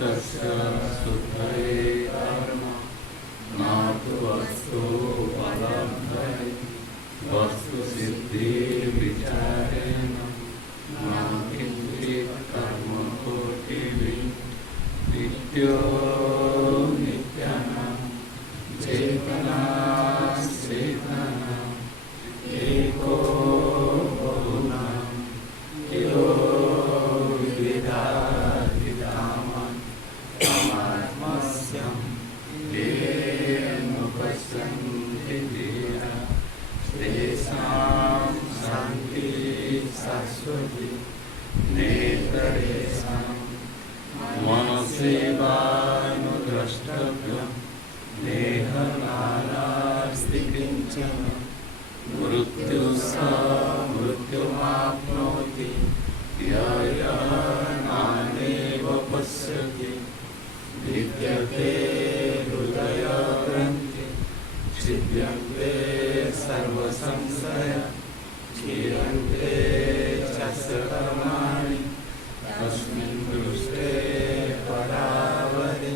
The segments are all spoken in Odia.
तस्य शुद्धये कर्म न तु वस्तुपलब्धये वस्तुसिद्धिर्विचारेण न किञ्चित् कर्मकोटिभिः नित्यो नित्यानां चेतनाश्चेतनाम् एको बहुनां यो विविधा विधामन् परमात्मस्यं येन पश्यन्ति धीरा तेषां शान्तिः शाश्वती नेतरेषां मनसेवानुद्रष्टव्यं देहनानास्ति किञ्चन मृत्युसा मृत्युमाप्नोति यः नानेव पश्यति विद्यते हृदयग्रन्थि छिद्यन्ते सर्वसंशया क्षीयन्ते च कर्माणि तस्मिन् दृष्टे परावरि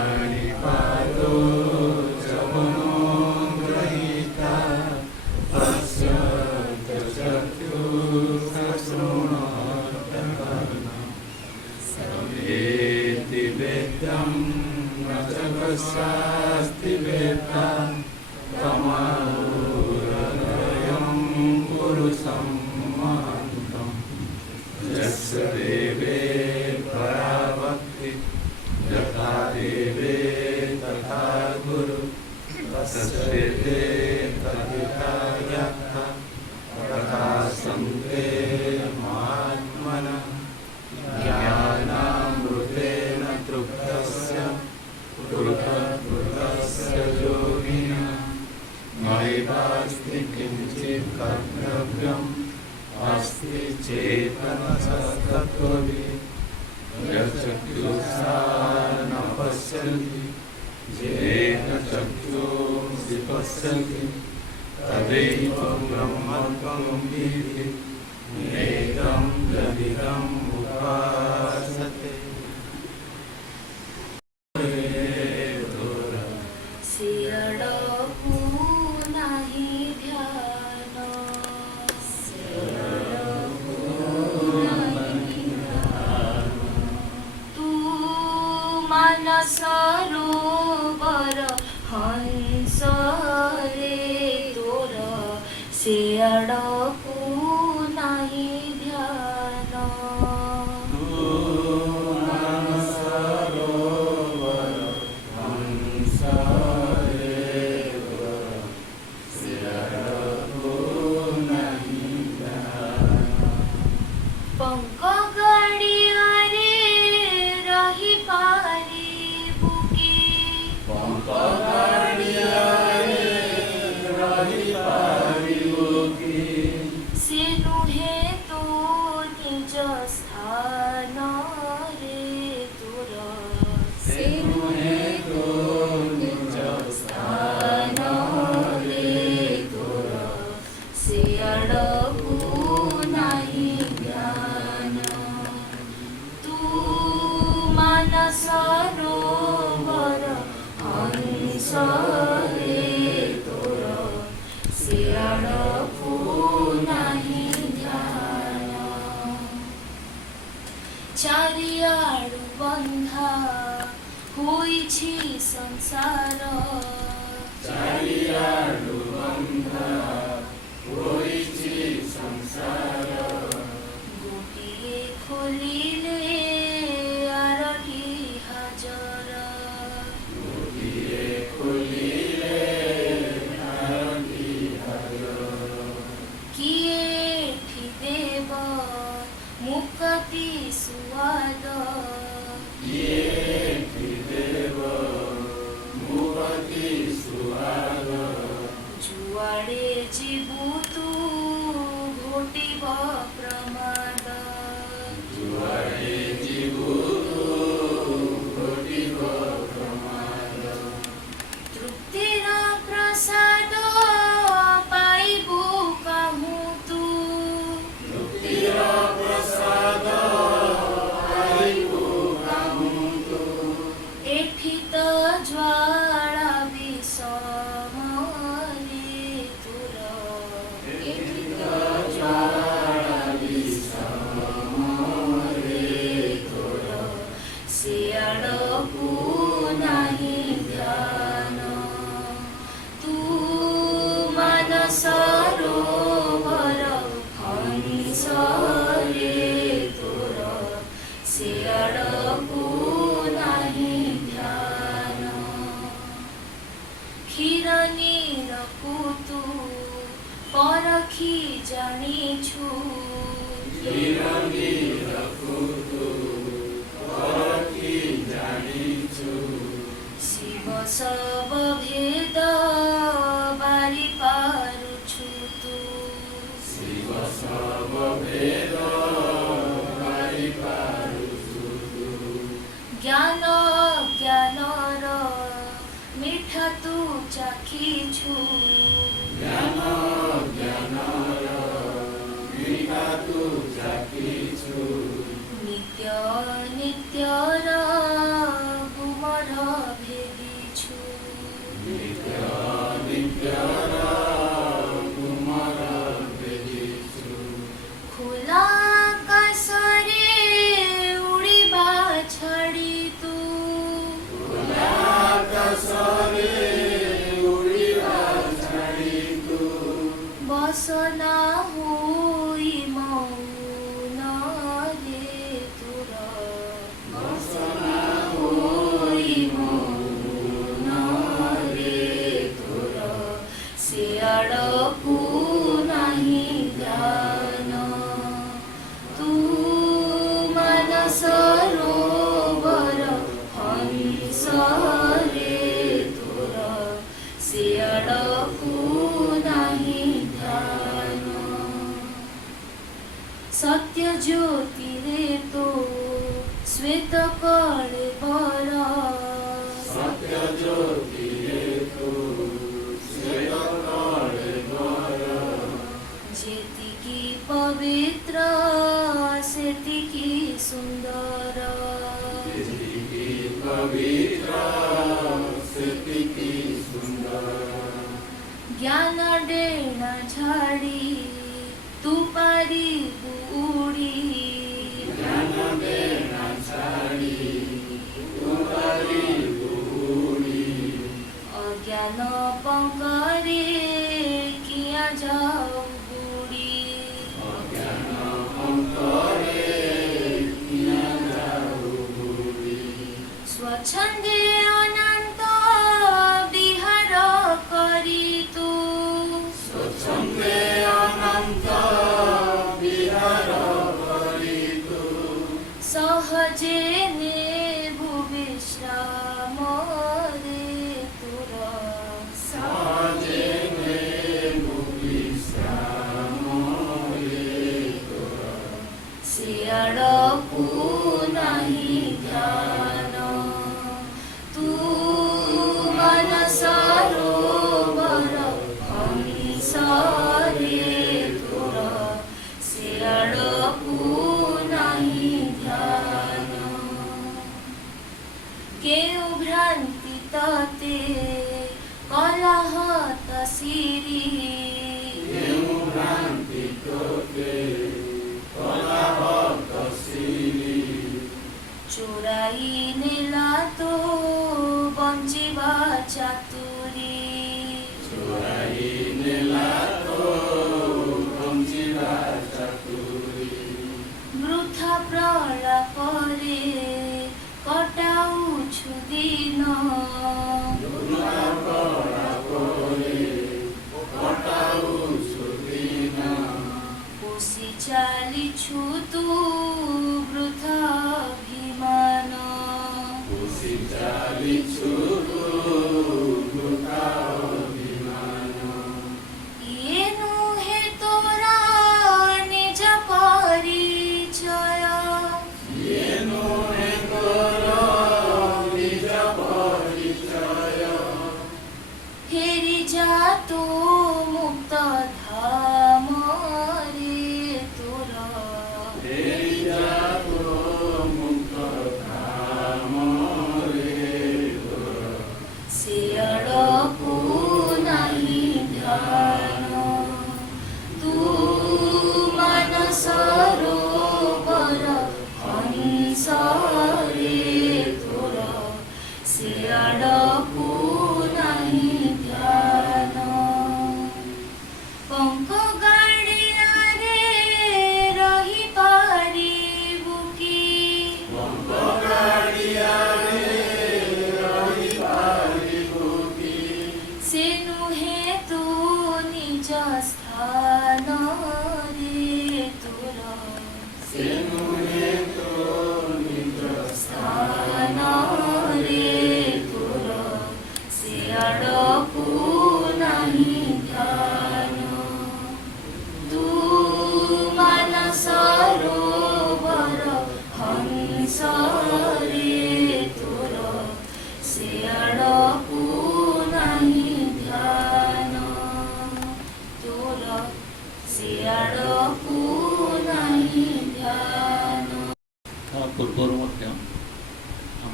अपाणिपादो च मनोग्रहीता पश्यन्ति चक्षुषशृणोत्यकर्णं सवेति वेद्यं न च कस्यास्ति वेत्ता तमाहुरद्वयं पुरुषं महान्तं यस्य देवे पराभक्ति यथा देवे तथा गुरु तस्येते तदिता यथा प्रकाशन्ते महात्मनः ज्ञानामृतेन तृप्तस्य पृथक् योगिनः नैवास्ति किञ्चित् कर्तव्यम् अस्ति चेतनस्तत्त्ववित् यच्चक्षुषा न पश्यन्ति येन चक्षुषि पश्यन्ति तदैव ब्रह्मत्वं विद्धि नेदं यदिदम् उपासते सरोवर हंस रे तोर सियाड़कू नहीं ध्यान सरोवर हंस रे तोर सियाड़कू नहीं ध्यान पंख गड़िया रे रही पारी से नुहे तो निज स्थान रे तोर से नुहे तो निज स्थान रे तोर से अड़कू नहीं ज्ञान तू मन सरोवर हंस रे तोर से अड़कू नहीं ध्यान चारियाडू बंधा होइछि संसार चारियाडू बंधा होइछि संसार गोटिए खोलिले आरटी हजार गोटिए खोलिले आरटी हजार किए ठि देव मुक्ति सुवाद किए ठि देव मुक्ति सुवाद जुआड़े जीवु तू घोटिब प्रमाद जुआड़े सियाड़कू नाही ध्यान तू मन सरोवर हंस रे तोर सियाड़कू नाही ध्यान क्षीर नीरकू तू परखी जानिछु शिव सब भेद बारी पारुछु तू ज्ञान ज्ञानर मिठा तू चाखिछु नित्य नित्यर गुमर भेदिछु खुला आकाशरे उड़िबा छाड़ी तू बसना होई मौन रे तोर होई मौन रे तोर सियाड़कू नाही ध्यान तू मन सरोवर हंस रे तोर सियाड़कू नाही ध्यान सत्य ज्योति रे तो श्वेत कळे बर जेतिकी पवित्र सेतिकी सुंदर ज्ञान डेना झाड़ी तू पारी बुड़ी अज्ञान पंकरे किया जाऊ बुड़ी स्वच्छंदे अनंत विहार करी तू सहजे नेबु विश्राम रे तोर सियाड़कू नाही ध्यान तू मन सरोवर हंस रे तोर सियाड़कू नाही ध्यान केउ भ्रांति तते कलह तसिरी चोराई नेला तो बंचिबा चातुरी वृथा प्रलापरे कटाउछु दिन पोषि चालिछु तू वृथा अभिमान येनु हे तोरा निज परिचय फेरि जा तो मुक्त धाम रे तोर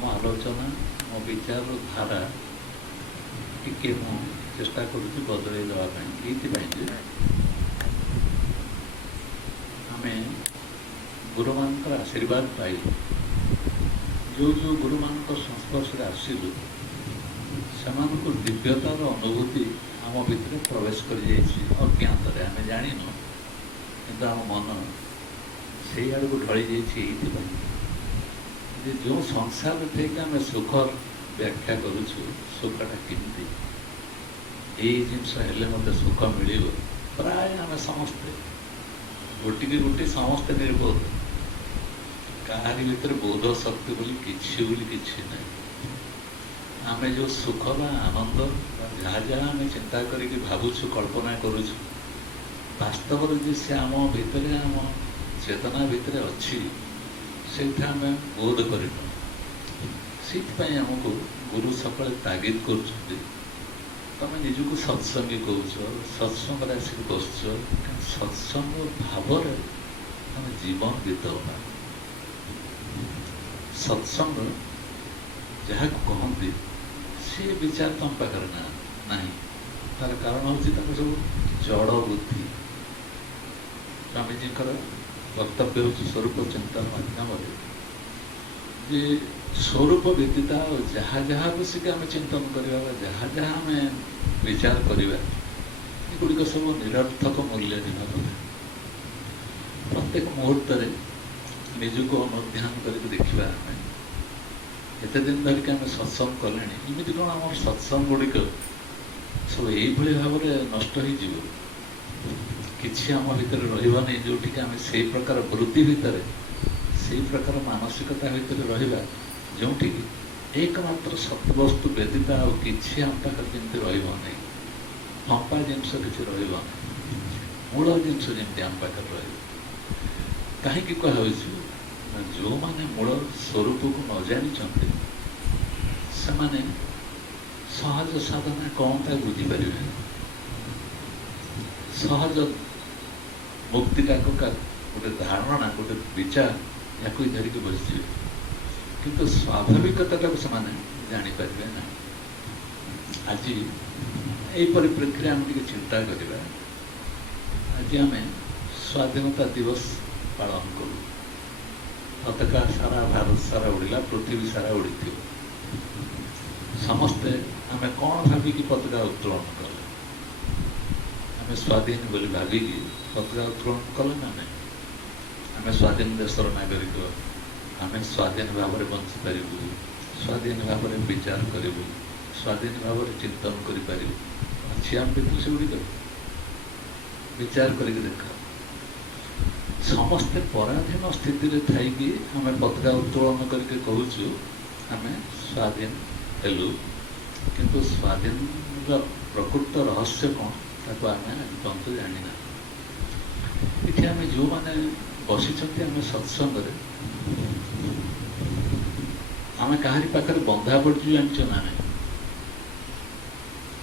आलोचना मो विचार धारा टिके मु चेष्टा करुच्ची बदल देवाई आम गुरु मान आशीर्वाद पाई जो जो गुरु मान संस्पर्श आसलु से दिव्यतार अनुभूति आम भितर प्रवेश कर अज्ञात आम जान कि आम मन से आड़ को ढली जाइए जो संसार थे आम सुख व्याख्या करुचु सुखटा केमती यही जिनस मत सुख मिल प्राय आम समस्ते गोटी गोटी समस्ते निर्बोध कहारी भीतर बोध शक्ति बोली किसी ना आम जो सुख बा आनंद जहाँ जहाँ आम चिंता करके भावुँ कल्पना करुचु वास्तव से आम भितर आम चेतना भितर अच्छी से आम बोध कर आमको गुरु सकाल तागिद कर तुम निजक सत्संगी कौच सत्संग आसिक बस सत्संग भाव आम जीवन बीतवा सत्संग जहाँ कहते सी विचार तुम पाखे ना तार कारण हूँ सब जड़ बुद्धि स्वामीजी वक्तव्य हूँ स्वरूप चिंतन माध्यम जे स्वरूप व्यतीता जहाँ जहाँ बसिक आम चिंतन करवा जहाँ जहाँ आम विचार करवा एगुड़िक सब निरर्थक मूल्य निभाव प्रत्येक मुहूर्त निजक अनुध्यान करके देखा एत दिन धरिक आम सत्संग कले इमित कौन आम सत्संग गुड़िक सब यही भाव में नष्ट हो किसी आम भितर रही जो आम से प्रकार वृत्ति भितर से प्रकार मानसिकता भितर रहा जो एकमात्र सत्वस्तु व्यतीत आउ कि आम पाखे जमी रही पंपा जिनस किसी रही मूल जिनस जमी आम पाखे रही कहीं जो माने मूल स्वरूप को न जानी से सहज साधना कौन ता बुझीपर सहज मुक्तिटा को गोटे धारणा गोटे विचार या धरिकी बस किंतु स्वाभाविकता से जापर ना आज यही परिप्रेक्षी आम चिंता करवा आज आम स्वाधीनता दिवस पालन करूँ पताका सारा भारत सारा उड़िला पृथ्वी सारा उड़ी थी समस्ते आम कौन भाविकी पताका उत्तोलन कले आम स्वाधीन बोली भाविकी पताका उत्तोलन कले ना नहीं आम स्वाधीन देशर नागरिक आम स्वाधीन भाव में बंची पारू स्वाधीन भाव में विचार करूँ स्वाधीन भाव में चिंतन करूँ अच्छी आम भर से गुड़िक विचार करके देख समस्ते पराधीन स्थिति रे थी आम पताका उत्तोलन करके कहूँ आम स्वाधीन हेलु किंतु स्वाधीन प्रकृत रहस्य कौन ताको आम आज जाना ये आम जो मैंने बसी आम सत्संग आम कहारी पाखे बंधा पड़ू जान ना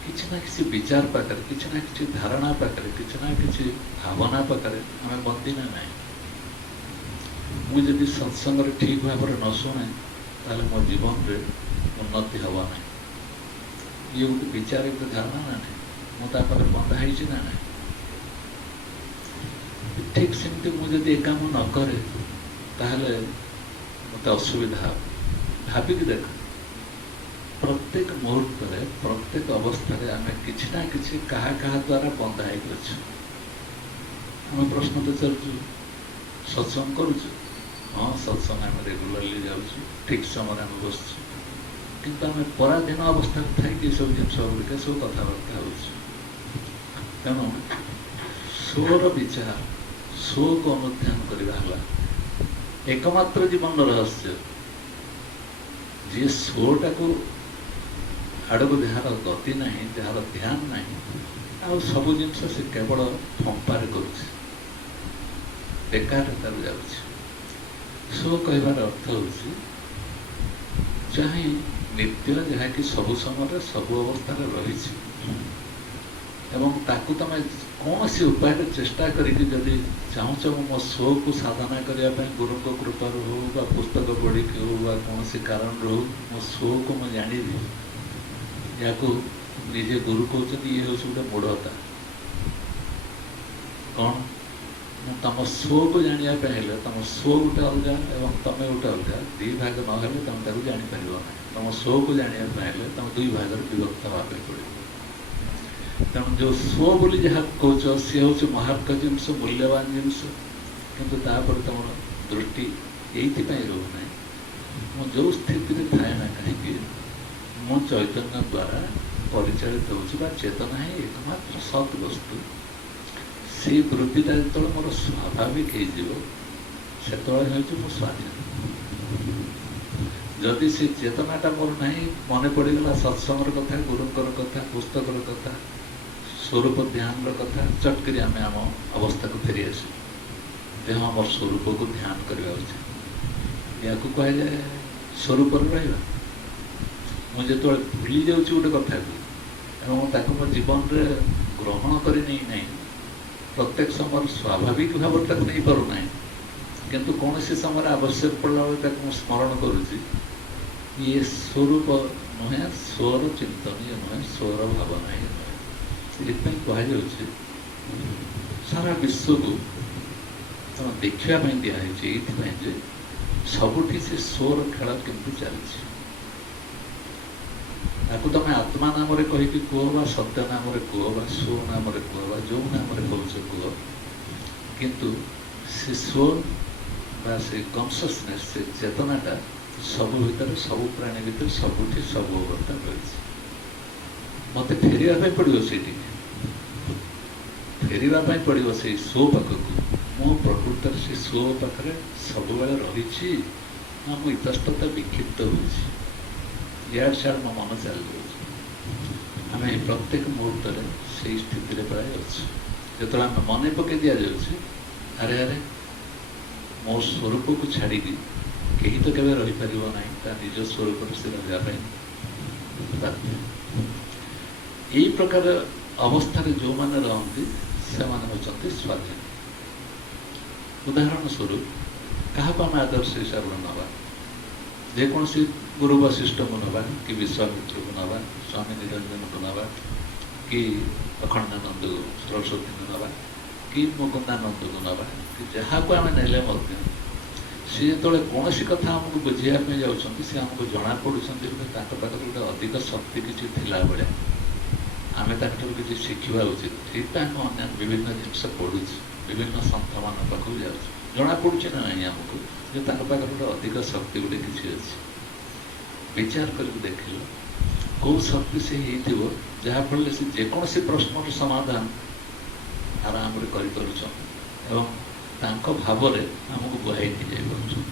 किसी ना किसी विचार पाखे किसी ना किसी धारणा पाखे किसी ना किसी भावना पाखे आम बंदी ना ना मुझे सत्संग ठीक भाव न शुणे ताले मो जीवन में उन्नति हवा ना ये गोटे विचार एक धारणा ना ना मुझे बंधा है ना ना ठीक सेमती मुझे काम न करे ताहले मत असुविधा भाविक देख प्रत्येक मुहूर्त प्रत्येक अवस्था आम कि ना कि क्या द्वारा बंधा हो आम प्रश्न तो चलु सत्संग करुचु हाँ सत्संग आम रेगुलारली जाऊँ ठीक समय आम बस किंतु आम पराधीन अवस्था थी सब जिन गुड़िक सब कथबार्ता तेणु स्वर विचार स्व को अनुध्यान करवा एकमात्र जीवन रहस्य जी स्वटा को आड़क जार गति ना जार ध्यान ना आ सब जिनस से केवल फंपार कर बेकार जा स्व कहबार अर्थ हूँ चाहे नित्य जहाँकि सब समय सब अवस्था रही ଏବଂ ତାକୁ ତମେ କୌଣସି ଉପାୟରେ ଚେଷ୍ଟା କରିକି ଯଦି ଚାହୁଁଛ ମୋ ସ୍ୱକୁ ସାଧନା କରିବା ପାଇଁ ଗୁରୁଙ୍କ କୃପାରୁ ହଉ ବା ପୁସ୍ତକ ପଢ଼ିକି ହଉ ବା କୌଣସି କାରଣରୁ ହଉ ମୋ ସ୍ୱକୁ ମୁଁ ଜାଣିବି, ୟାକୁ ନିଜେ ଗୁରୁ କହୁଛନ୍ତି ଇଏ ହେଉଛି ଗୋଟେ ମୂଢ଼ତା। କ'ଣ? ମୁଁ ତମ ସ୍ୱକୁ ଜାଣିବା ପାଇଁ ହେଲେ ତମ ସ୍ୱ ଗୋଟେ ଅଲଗା ଏବଂ ତମେ ଗୋଟେ ଅଲଗା, ଦୁଇ ଭାଗ ନହେଲେ ତମେ ତାକୁ ଜାଣିପାରିବ ନାହିଁ। ତମ ସ୍ୱକୁ ଜାଣିବା ପାଇଁ ହେଲେ ତମେ ଦୁଇ ଭାଗରେ ବିଭକ୍ତ ହେବା ପାଇଁ ପଡ଼ିବ। ତେଣୁ ଯେଉଁ ସ୍ୱ ବୋଲି ଯାହାକୁ କହୁଛ ସିଏ ହେଉଛି ମହାର୍ଥ ଜିନିଷ, ମୂଲ୍ୟବାନ ଜିନିଷ, କିନ୍ତୁ ତାପରେ ତମର ଦୃଷ୍ଟି ଏଇଥିପାଇଁ ରହୁନାହିଁ। ମୁଁ ଯେଉଁ ସ୍ଥିତିରେ ଥାଏ ନା କାହିଁକି ମୁଁ ଚୈତନ୍ୟ ଦ୍ୱାରା ପରିଚାଳିତ ହେଉଛି ବା ଚେତନା ହିଁ ଏକମାତ୍ର ସତ୍ ବସ୍ତୁ। ସେଇ ବୃତ୍ତିଟା ଯେତେବେଳେ ମୋର ସ୍ୱାଭାବିକ ହେଇଯିବ ସେତେବେଳେ ହେଉଛି ମୁଁ ସ୍ୱାଧୀନ। ଯଦି ସେ ଚେତନାଟା ମୋର ନାହିଁ, ମନେ ପଡ଼ିଗଲା ସତ୍ସଙ୍ଗର କଥା, ଗୁରୁଙ୍କର କଥା, ପୁସ୍ତକର କଥା, ସ୍ୱରୂପ ଧ୍ୟାନର କଥା, ଚଟକରି ଆମେ ଆମ ଅବସ୍ଥାକୁ ଫେରିଆସିବୁ। ଦେହ ଆମର ସ୍ୱରୂପକୁ ଧ୍ୟାନ କରିବା ଉଚିତ। ଏହାକୁ କୁହାଯାଏ ସ୍ୱରୂପରେ ରହିବା। ମୁଁ ଯେତେବେଳେ ଭୁଲି ଯାଉଛି ଗୋଟେ କଥାକୁ ଏବଂ ତାକୁ ମୋ ଜୀବନରେ ଗ୍ରହଣ କରି ନେଇନାହିଁ, ପ୍ରତ୍ୟେକ ସମୟରେ ସ୍ୱାଭାବିକ ଭାବରେ ତାକୁ ନେଇପାରୁନାହିଁ, କିନ୍ତୁ କୌଣସି ସମୟରେ ଆବଶ୍ୟକ ପଡ଼ିଲା ବେଳେ ତାକୁ ମୁଁ ସ୍ମରଣ କରୁଛି, ଇଏ ସ୍ୱରୂପ ନୁହେଁ, ସ୍ୱର ଚିନ୍ତନୀୟ ନୁହେଁ, ସ୍ୱର ଭାବନା ହିଁ ନୁହେଁ। ଏଥିପାଇଁ କୁହାଯାଉଛି ସାରା ବିଶ୍ୱକୁ ତମେ ଦେଖିବା ପାଇଁ ଦିଆହେଇଛି ଏଇଥିପାଇଁ ଯେ ସବୁଠି ସେ ସ୍ୱର ଖେଳ କେମିତି ଚାଲିଛି। ତାକୁ ତମେ ଆତ୍ମା ନାମରେ କହିକି କୁହ ବା ସତ୍ୟ ନାମରେ କୁହ ବା ସ୍ୱ ନାମରେ କୁହ ବା ଯେଉଁ ନାମରେ କହୁଛ କୁହ, କିନ୍ତୁ ସେ ସ୍ୱ ବା ସେ କନସିୟସନେସ୍, ସେ ଚେତନାଟା ସବୁ ଭିତରେ, ସବୁ ପ୍ରାଣୀ ଭିତରେ, ସବୁଠି ସବୁ ଅବସ୍ଥା ରହିଛି। ମୋତେ ଫେରିବା ପାଇଁ ପଡ଼ିବ ସେଇଠିକି, ଫେରିବା ପାଇଁ ପଡ଼ିବ ସେଇ ସ୍ୱ ପାଖକୁ। ମୁଁ ପ୍ରକୃତରେ ସେ ସ୍ୱ ପାଖରେ ସବୁବେଳେ ରହିଛି ନା ମୁଁ ଇତସ୍ତତ ବିକ୍ଷିପ୍ତ ହେଉଛି, ଇଆଡ଼େ ସିଆଡ଼େ ମୋ ମନ ଚାଲିଯାଉଛି। ଆମେ ଏଇ ପ୍ରତ୍ୟେକ ମୁହୂର୍ତ୍ତରେ ସେଇ ସ୍ଥିତିରେ ପ୍ରାୟ ଅଛୁ। ଯେତେବେଳେ ଆମେ ମନେ ପକାଇ ଦିଆଯାଉଛି ଆରେ ଆରେ ମୋ ସ୍ୱରୂପକୁ ଛାଡ଼ିକି କେହି ତ କେବେ ରହିପାରିବ ନାହିଁ, ତା ନିଜ ସ୍ୱରୂପରେ ସେ ରହିବା ପାଇଁ ବାଧ୍ୟ। ଏଇ ପ୍ରକାର ଅବସ୍ଥାରେ ଯେଉଁମାନେ ରହନ୍ତି ସେମାନେ ହେଉଛନ୍ତି ସ୍ୱାଧୀନ। ଉଦାହରଣ ସ୍ୱରୂପ କାହାକୁ ଆମେ ଆଦର୍ଶ ହିସାବରେ ନେବା, ଯେକୌଣସି ଗୁରୁ ବଶିଷ୍ଠଙ୍କୁ ନେବା କି ବିଶ୍ୱାମିତ୍ରକୁ ନେବା, ସ୍ୱାମୀ ନିରଞ୍ଜନକୁ ନେବା କି ଅଖଣ୍ଡାନନ୍ଦ ସରସ୍ୱତୀଙ୍କୁ ନେବା କି ମୁକୁନ୍ଦାନନ୍ଦକୁ ନେବା, କି ଯାହାକୁ ଆମେ ନେଲେ ମଧ୍ୟ ସେ ଯେତେବେଳେ କୌଣସି କଥା ଆମକୁ ବୁଝିବା ପାଇଁ ଯାଉଛନ୍ତି, ସେ ଆମକୁ ଜଣାପଡ଼ୁଛନ୍ତି ଯେ ତାଙ୍କ ପାଖରେ ଗୋଟେ ଅଧିକ ଶକ୍ତି କିଛି ଥିଲା ଭଳିଆ। ଆମେ ତାଙ୍କଠାରୁ କିଛି ଶିଖିବା ଉଚିତ। ସେଇଥିପାଇଁ ଆମେ ଅନ୍ୟାନ୍ୟ ବିଭିନ୍ନ ଜିନିଷ ପଢ଼ୁଛୁ, ବିଭିନ୍ନ ସନ୍ଥମାନଙ୍କ ପାଖକୁ ଯାଉଛୁ। ଜଣାପଡ଼ୁଛି ନା ନାହିଁ ଆମକୁ ଯେ ତାଙ୍କ ପାଖରେ ଗୋଟେ ଅଧିକ ଶକ୍ତି ଗୋଟେ କିଛି ଅଛି। ବିଚାର କରିକି ଦେଖିଲ କେଉଁ ଶକ୍ତି ସେ ହେଇଥିବ ଯାହାଫଳରେ ସେ ଯେକୌଣସି ପ୍ରଶ୍ନର ସମାଧାନ ଆରାମରେ କରିପାରୁଛନ୍ତି ଏବଂ ତାଙ୍କ ଭାବରେ ଆମକୁ ବୁହାଇ ନେଇଯାଇପାରୁଛନ୍ତି।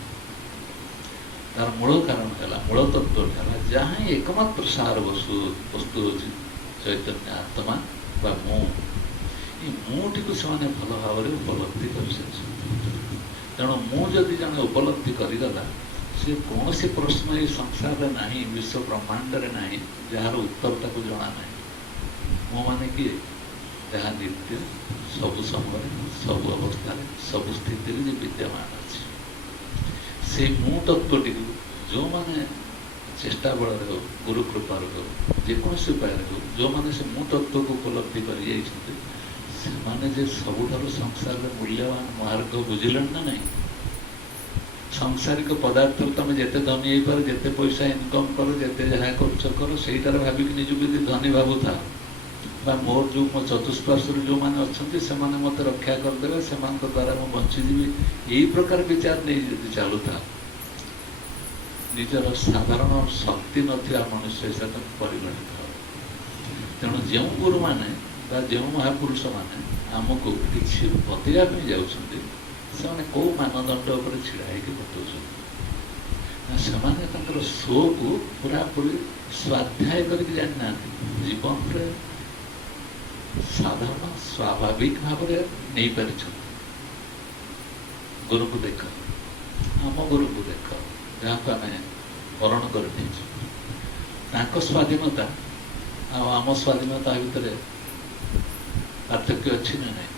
ତାର ମୂଳ କାରଣ ହେଲା, ମୂଳ ତତ୍ତ୍ୱ ହେଲା ଯାହା ହିଁ ଏକମାତ୍ର ସାର ବସ୍ତୁ ହେଉଛି ଚୈତନ୍ୟ ଆତ୍ମା ବା ମୁଁ। ଏ ମୁଁଟିକୁ ସେମାନେ ଭଲ ଭାବରେ ଉପଲବ୍ଧି କରିସାରିଛନ୍ତି। ତେଣୁ ମୁଁ ଯଦି ଜଣେ ଉପଲବ୍ଧି କରିଗଲା, ସେ କୌଣସି ପ୍ରଶ୍ନ ଏ ସଂସାରରେ ନାହିଁ, ବିଶ୍ୱ ବ୍ରହ୍ମାଣ୍ଡରେ ନାହିଁ ଯାହାର ଉତ୍ତର ତାକୁ ଜଣା ନାହିଁ। ମୁଁ ମାନେ କିଏ? ଯାହା ନିତ୍ୟ ସବୁ ସମୟରେ, ସବୁ ଅବସ୍ଥାରେ, ସବୁ ସ୍ଥିତିରେ ଯେ ବିଦ୍ୟମାନ ଅଛି। ସେଇ ମୁଁ ତତ୍ତ୍ୱଟିକୁ ଯେଉଁମାନେ ଚେଷ୍ଟା ବଳରେ ହେଉ, ଗୁରୁ କୃପାରୁ ହେଉ, ଯେକୌଣସି ଉପାୟରେ ହେଉ, ଯେଉଁମାନେ ସେ ମୁଁ ତତ୍ତ୍ୱକୁ ଉପଲବ୍ଧି କରିଯାଇଛନ୍ତି ସେମାନେ ଯେ ସବୁଠାରୁ ସଂସାରରେ ମୂଲ୍ୟବାନ ମାର୍ଗ ବୁଝିଲେଣି ନା ନାହିଁ। ସାଂସାରିକ ପଦାର୍ଥରେ ତମେ ଯେତେ ଧନୀ ହେଇପାର, ଯେତେ ପଇସା ଇନକମ୍ କର, ଯେତେ ଯାହା କରୁଛ କର, ସେଇଟାରେ ଭାବିକି ନିଜକୁ ଯଦି ଧନୀ ଭାବୁଥାଅ ବା ମୋର ଯେଉଁ ମୋ ଚତୁଃପାର୍ଶ୍ୱରେ ଯେଉଁମାନେ ଅଛନ୍ତି ସେମାନେ ମୋତେ ରକ୍ଷା କରିଦେବେ, ସେମାନଙ୍କ ଦ୍ୱାରା ମୁଁ ବଞ୍ଚିଯିବି, ଏଇ ପ୍ରକାର ବିଚାର ନେଇ ଯଦି ଚାଲୁଥାଅ, ନିଜର ସାଧାରଣ ଶକ୍ତି ନଥିବା ମନୁଷ୍ୟ ହିସାବରେ ପରିଗଣିତ ହେବ। ତେଣୁ ଯେଉଁ ଗୁରୁମାନେ ବା ଯେଉଁ ମହାପୁରୁଷମାନେ ଆମକୁ କିଛି ବତେଇବା ପାଇଁ ଯାଉଛନ୍ତି ସେମାନେ କେଉଁ ମାନଦଣ୍ଡ ଉପରେ ଛିଡ଼ା ହେଇକି ବତାଉଛନ୍ତି ନା ସେମାନେ ତାଙ୍କର ସ୍ୱକୁ ପୁରାପୁରି ସ୍ୱାଧ୍ୟାୟ କରିକି ଜାଣିନାହାନ୍ତି, ଜୀବନରେ ସାଧାରଣ ସ୍ୱାଭାବିକ ଭାବରେ ନେଇପାରିଛନ୍ତି। ଗୁରୁଙ୍କୁ ଦେଖ, ଆମ ଗୁରୁଙ୍କୁ ଦେଖ, ଯାହାକୁ ଆମେ ବରଣ କରିଦେଇଛୁ, ତାଙ୍କ ସ୍ୱାଧୀନତା ଆଉ ଆମ ସ୍ୱାଧୀନତା ଭିତରେ ପାର୍ଥକ୍ୟ ଅଛି ନା ନାହିଁ?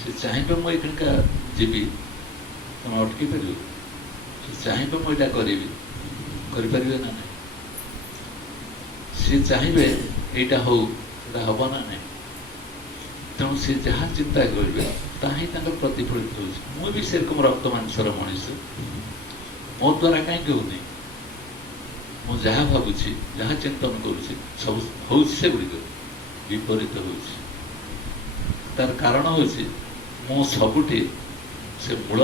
ସେ ଚାହିଁବେ ମୁଁ ଏଇଖିଣିକା ଯିବି, ତମେ ଅଟକି ପାରିବ? ସେ ଚାହିଁବେ ମୁଁ ଏଇଟା କରିବି, କରିପାରିବେ ନା ନାହିଁ? ସିଏ ଚାହିଁବେ ଏଇଟା ହଉ, ଏଇଟା ହବ ନା ନାହିଁ? ତେଣୁ ସେ ଯାହା ଚିନ୍ତା କରିବେ ତାହା ହିଁ ତାଙ୍କର ପ୍ରତିଫଳିତ ହେଉଛି। ମୁଁ ବି ସେରକମ ରକ୍ତ ମାଂସର ମଣିଷ, ମୋ ଦ୍ୱାରା କାହିଁକି ହଉନି? ମୁଁ ଯାହା ଭାବୁଛି, ଯାହା ଚିନ୍ତନ କରୁଛି, ସବୁ ହଉଛି ସେଗୁଡ଼ିକ ବିପରୀତ ହେଉଛି। ତାର କାରଣ ହେଉଛି ମୁଁ ସବୁଠି ସେ ମୂଳ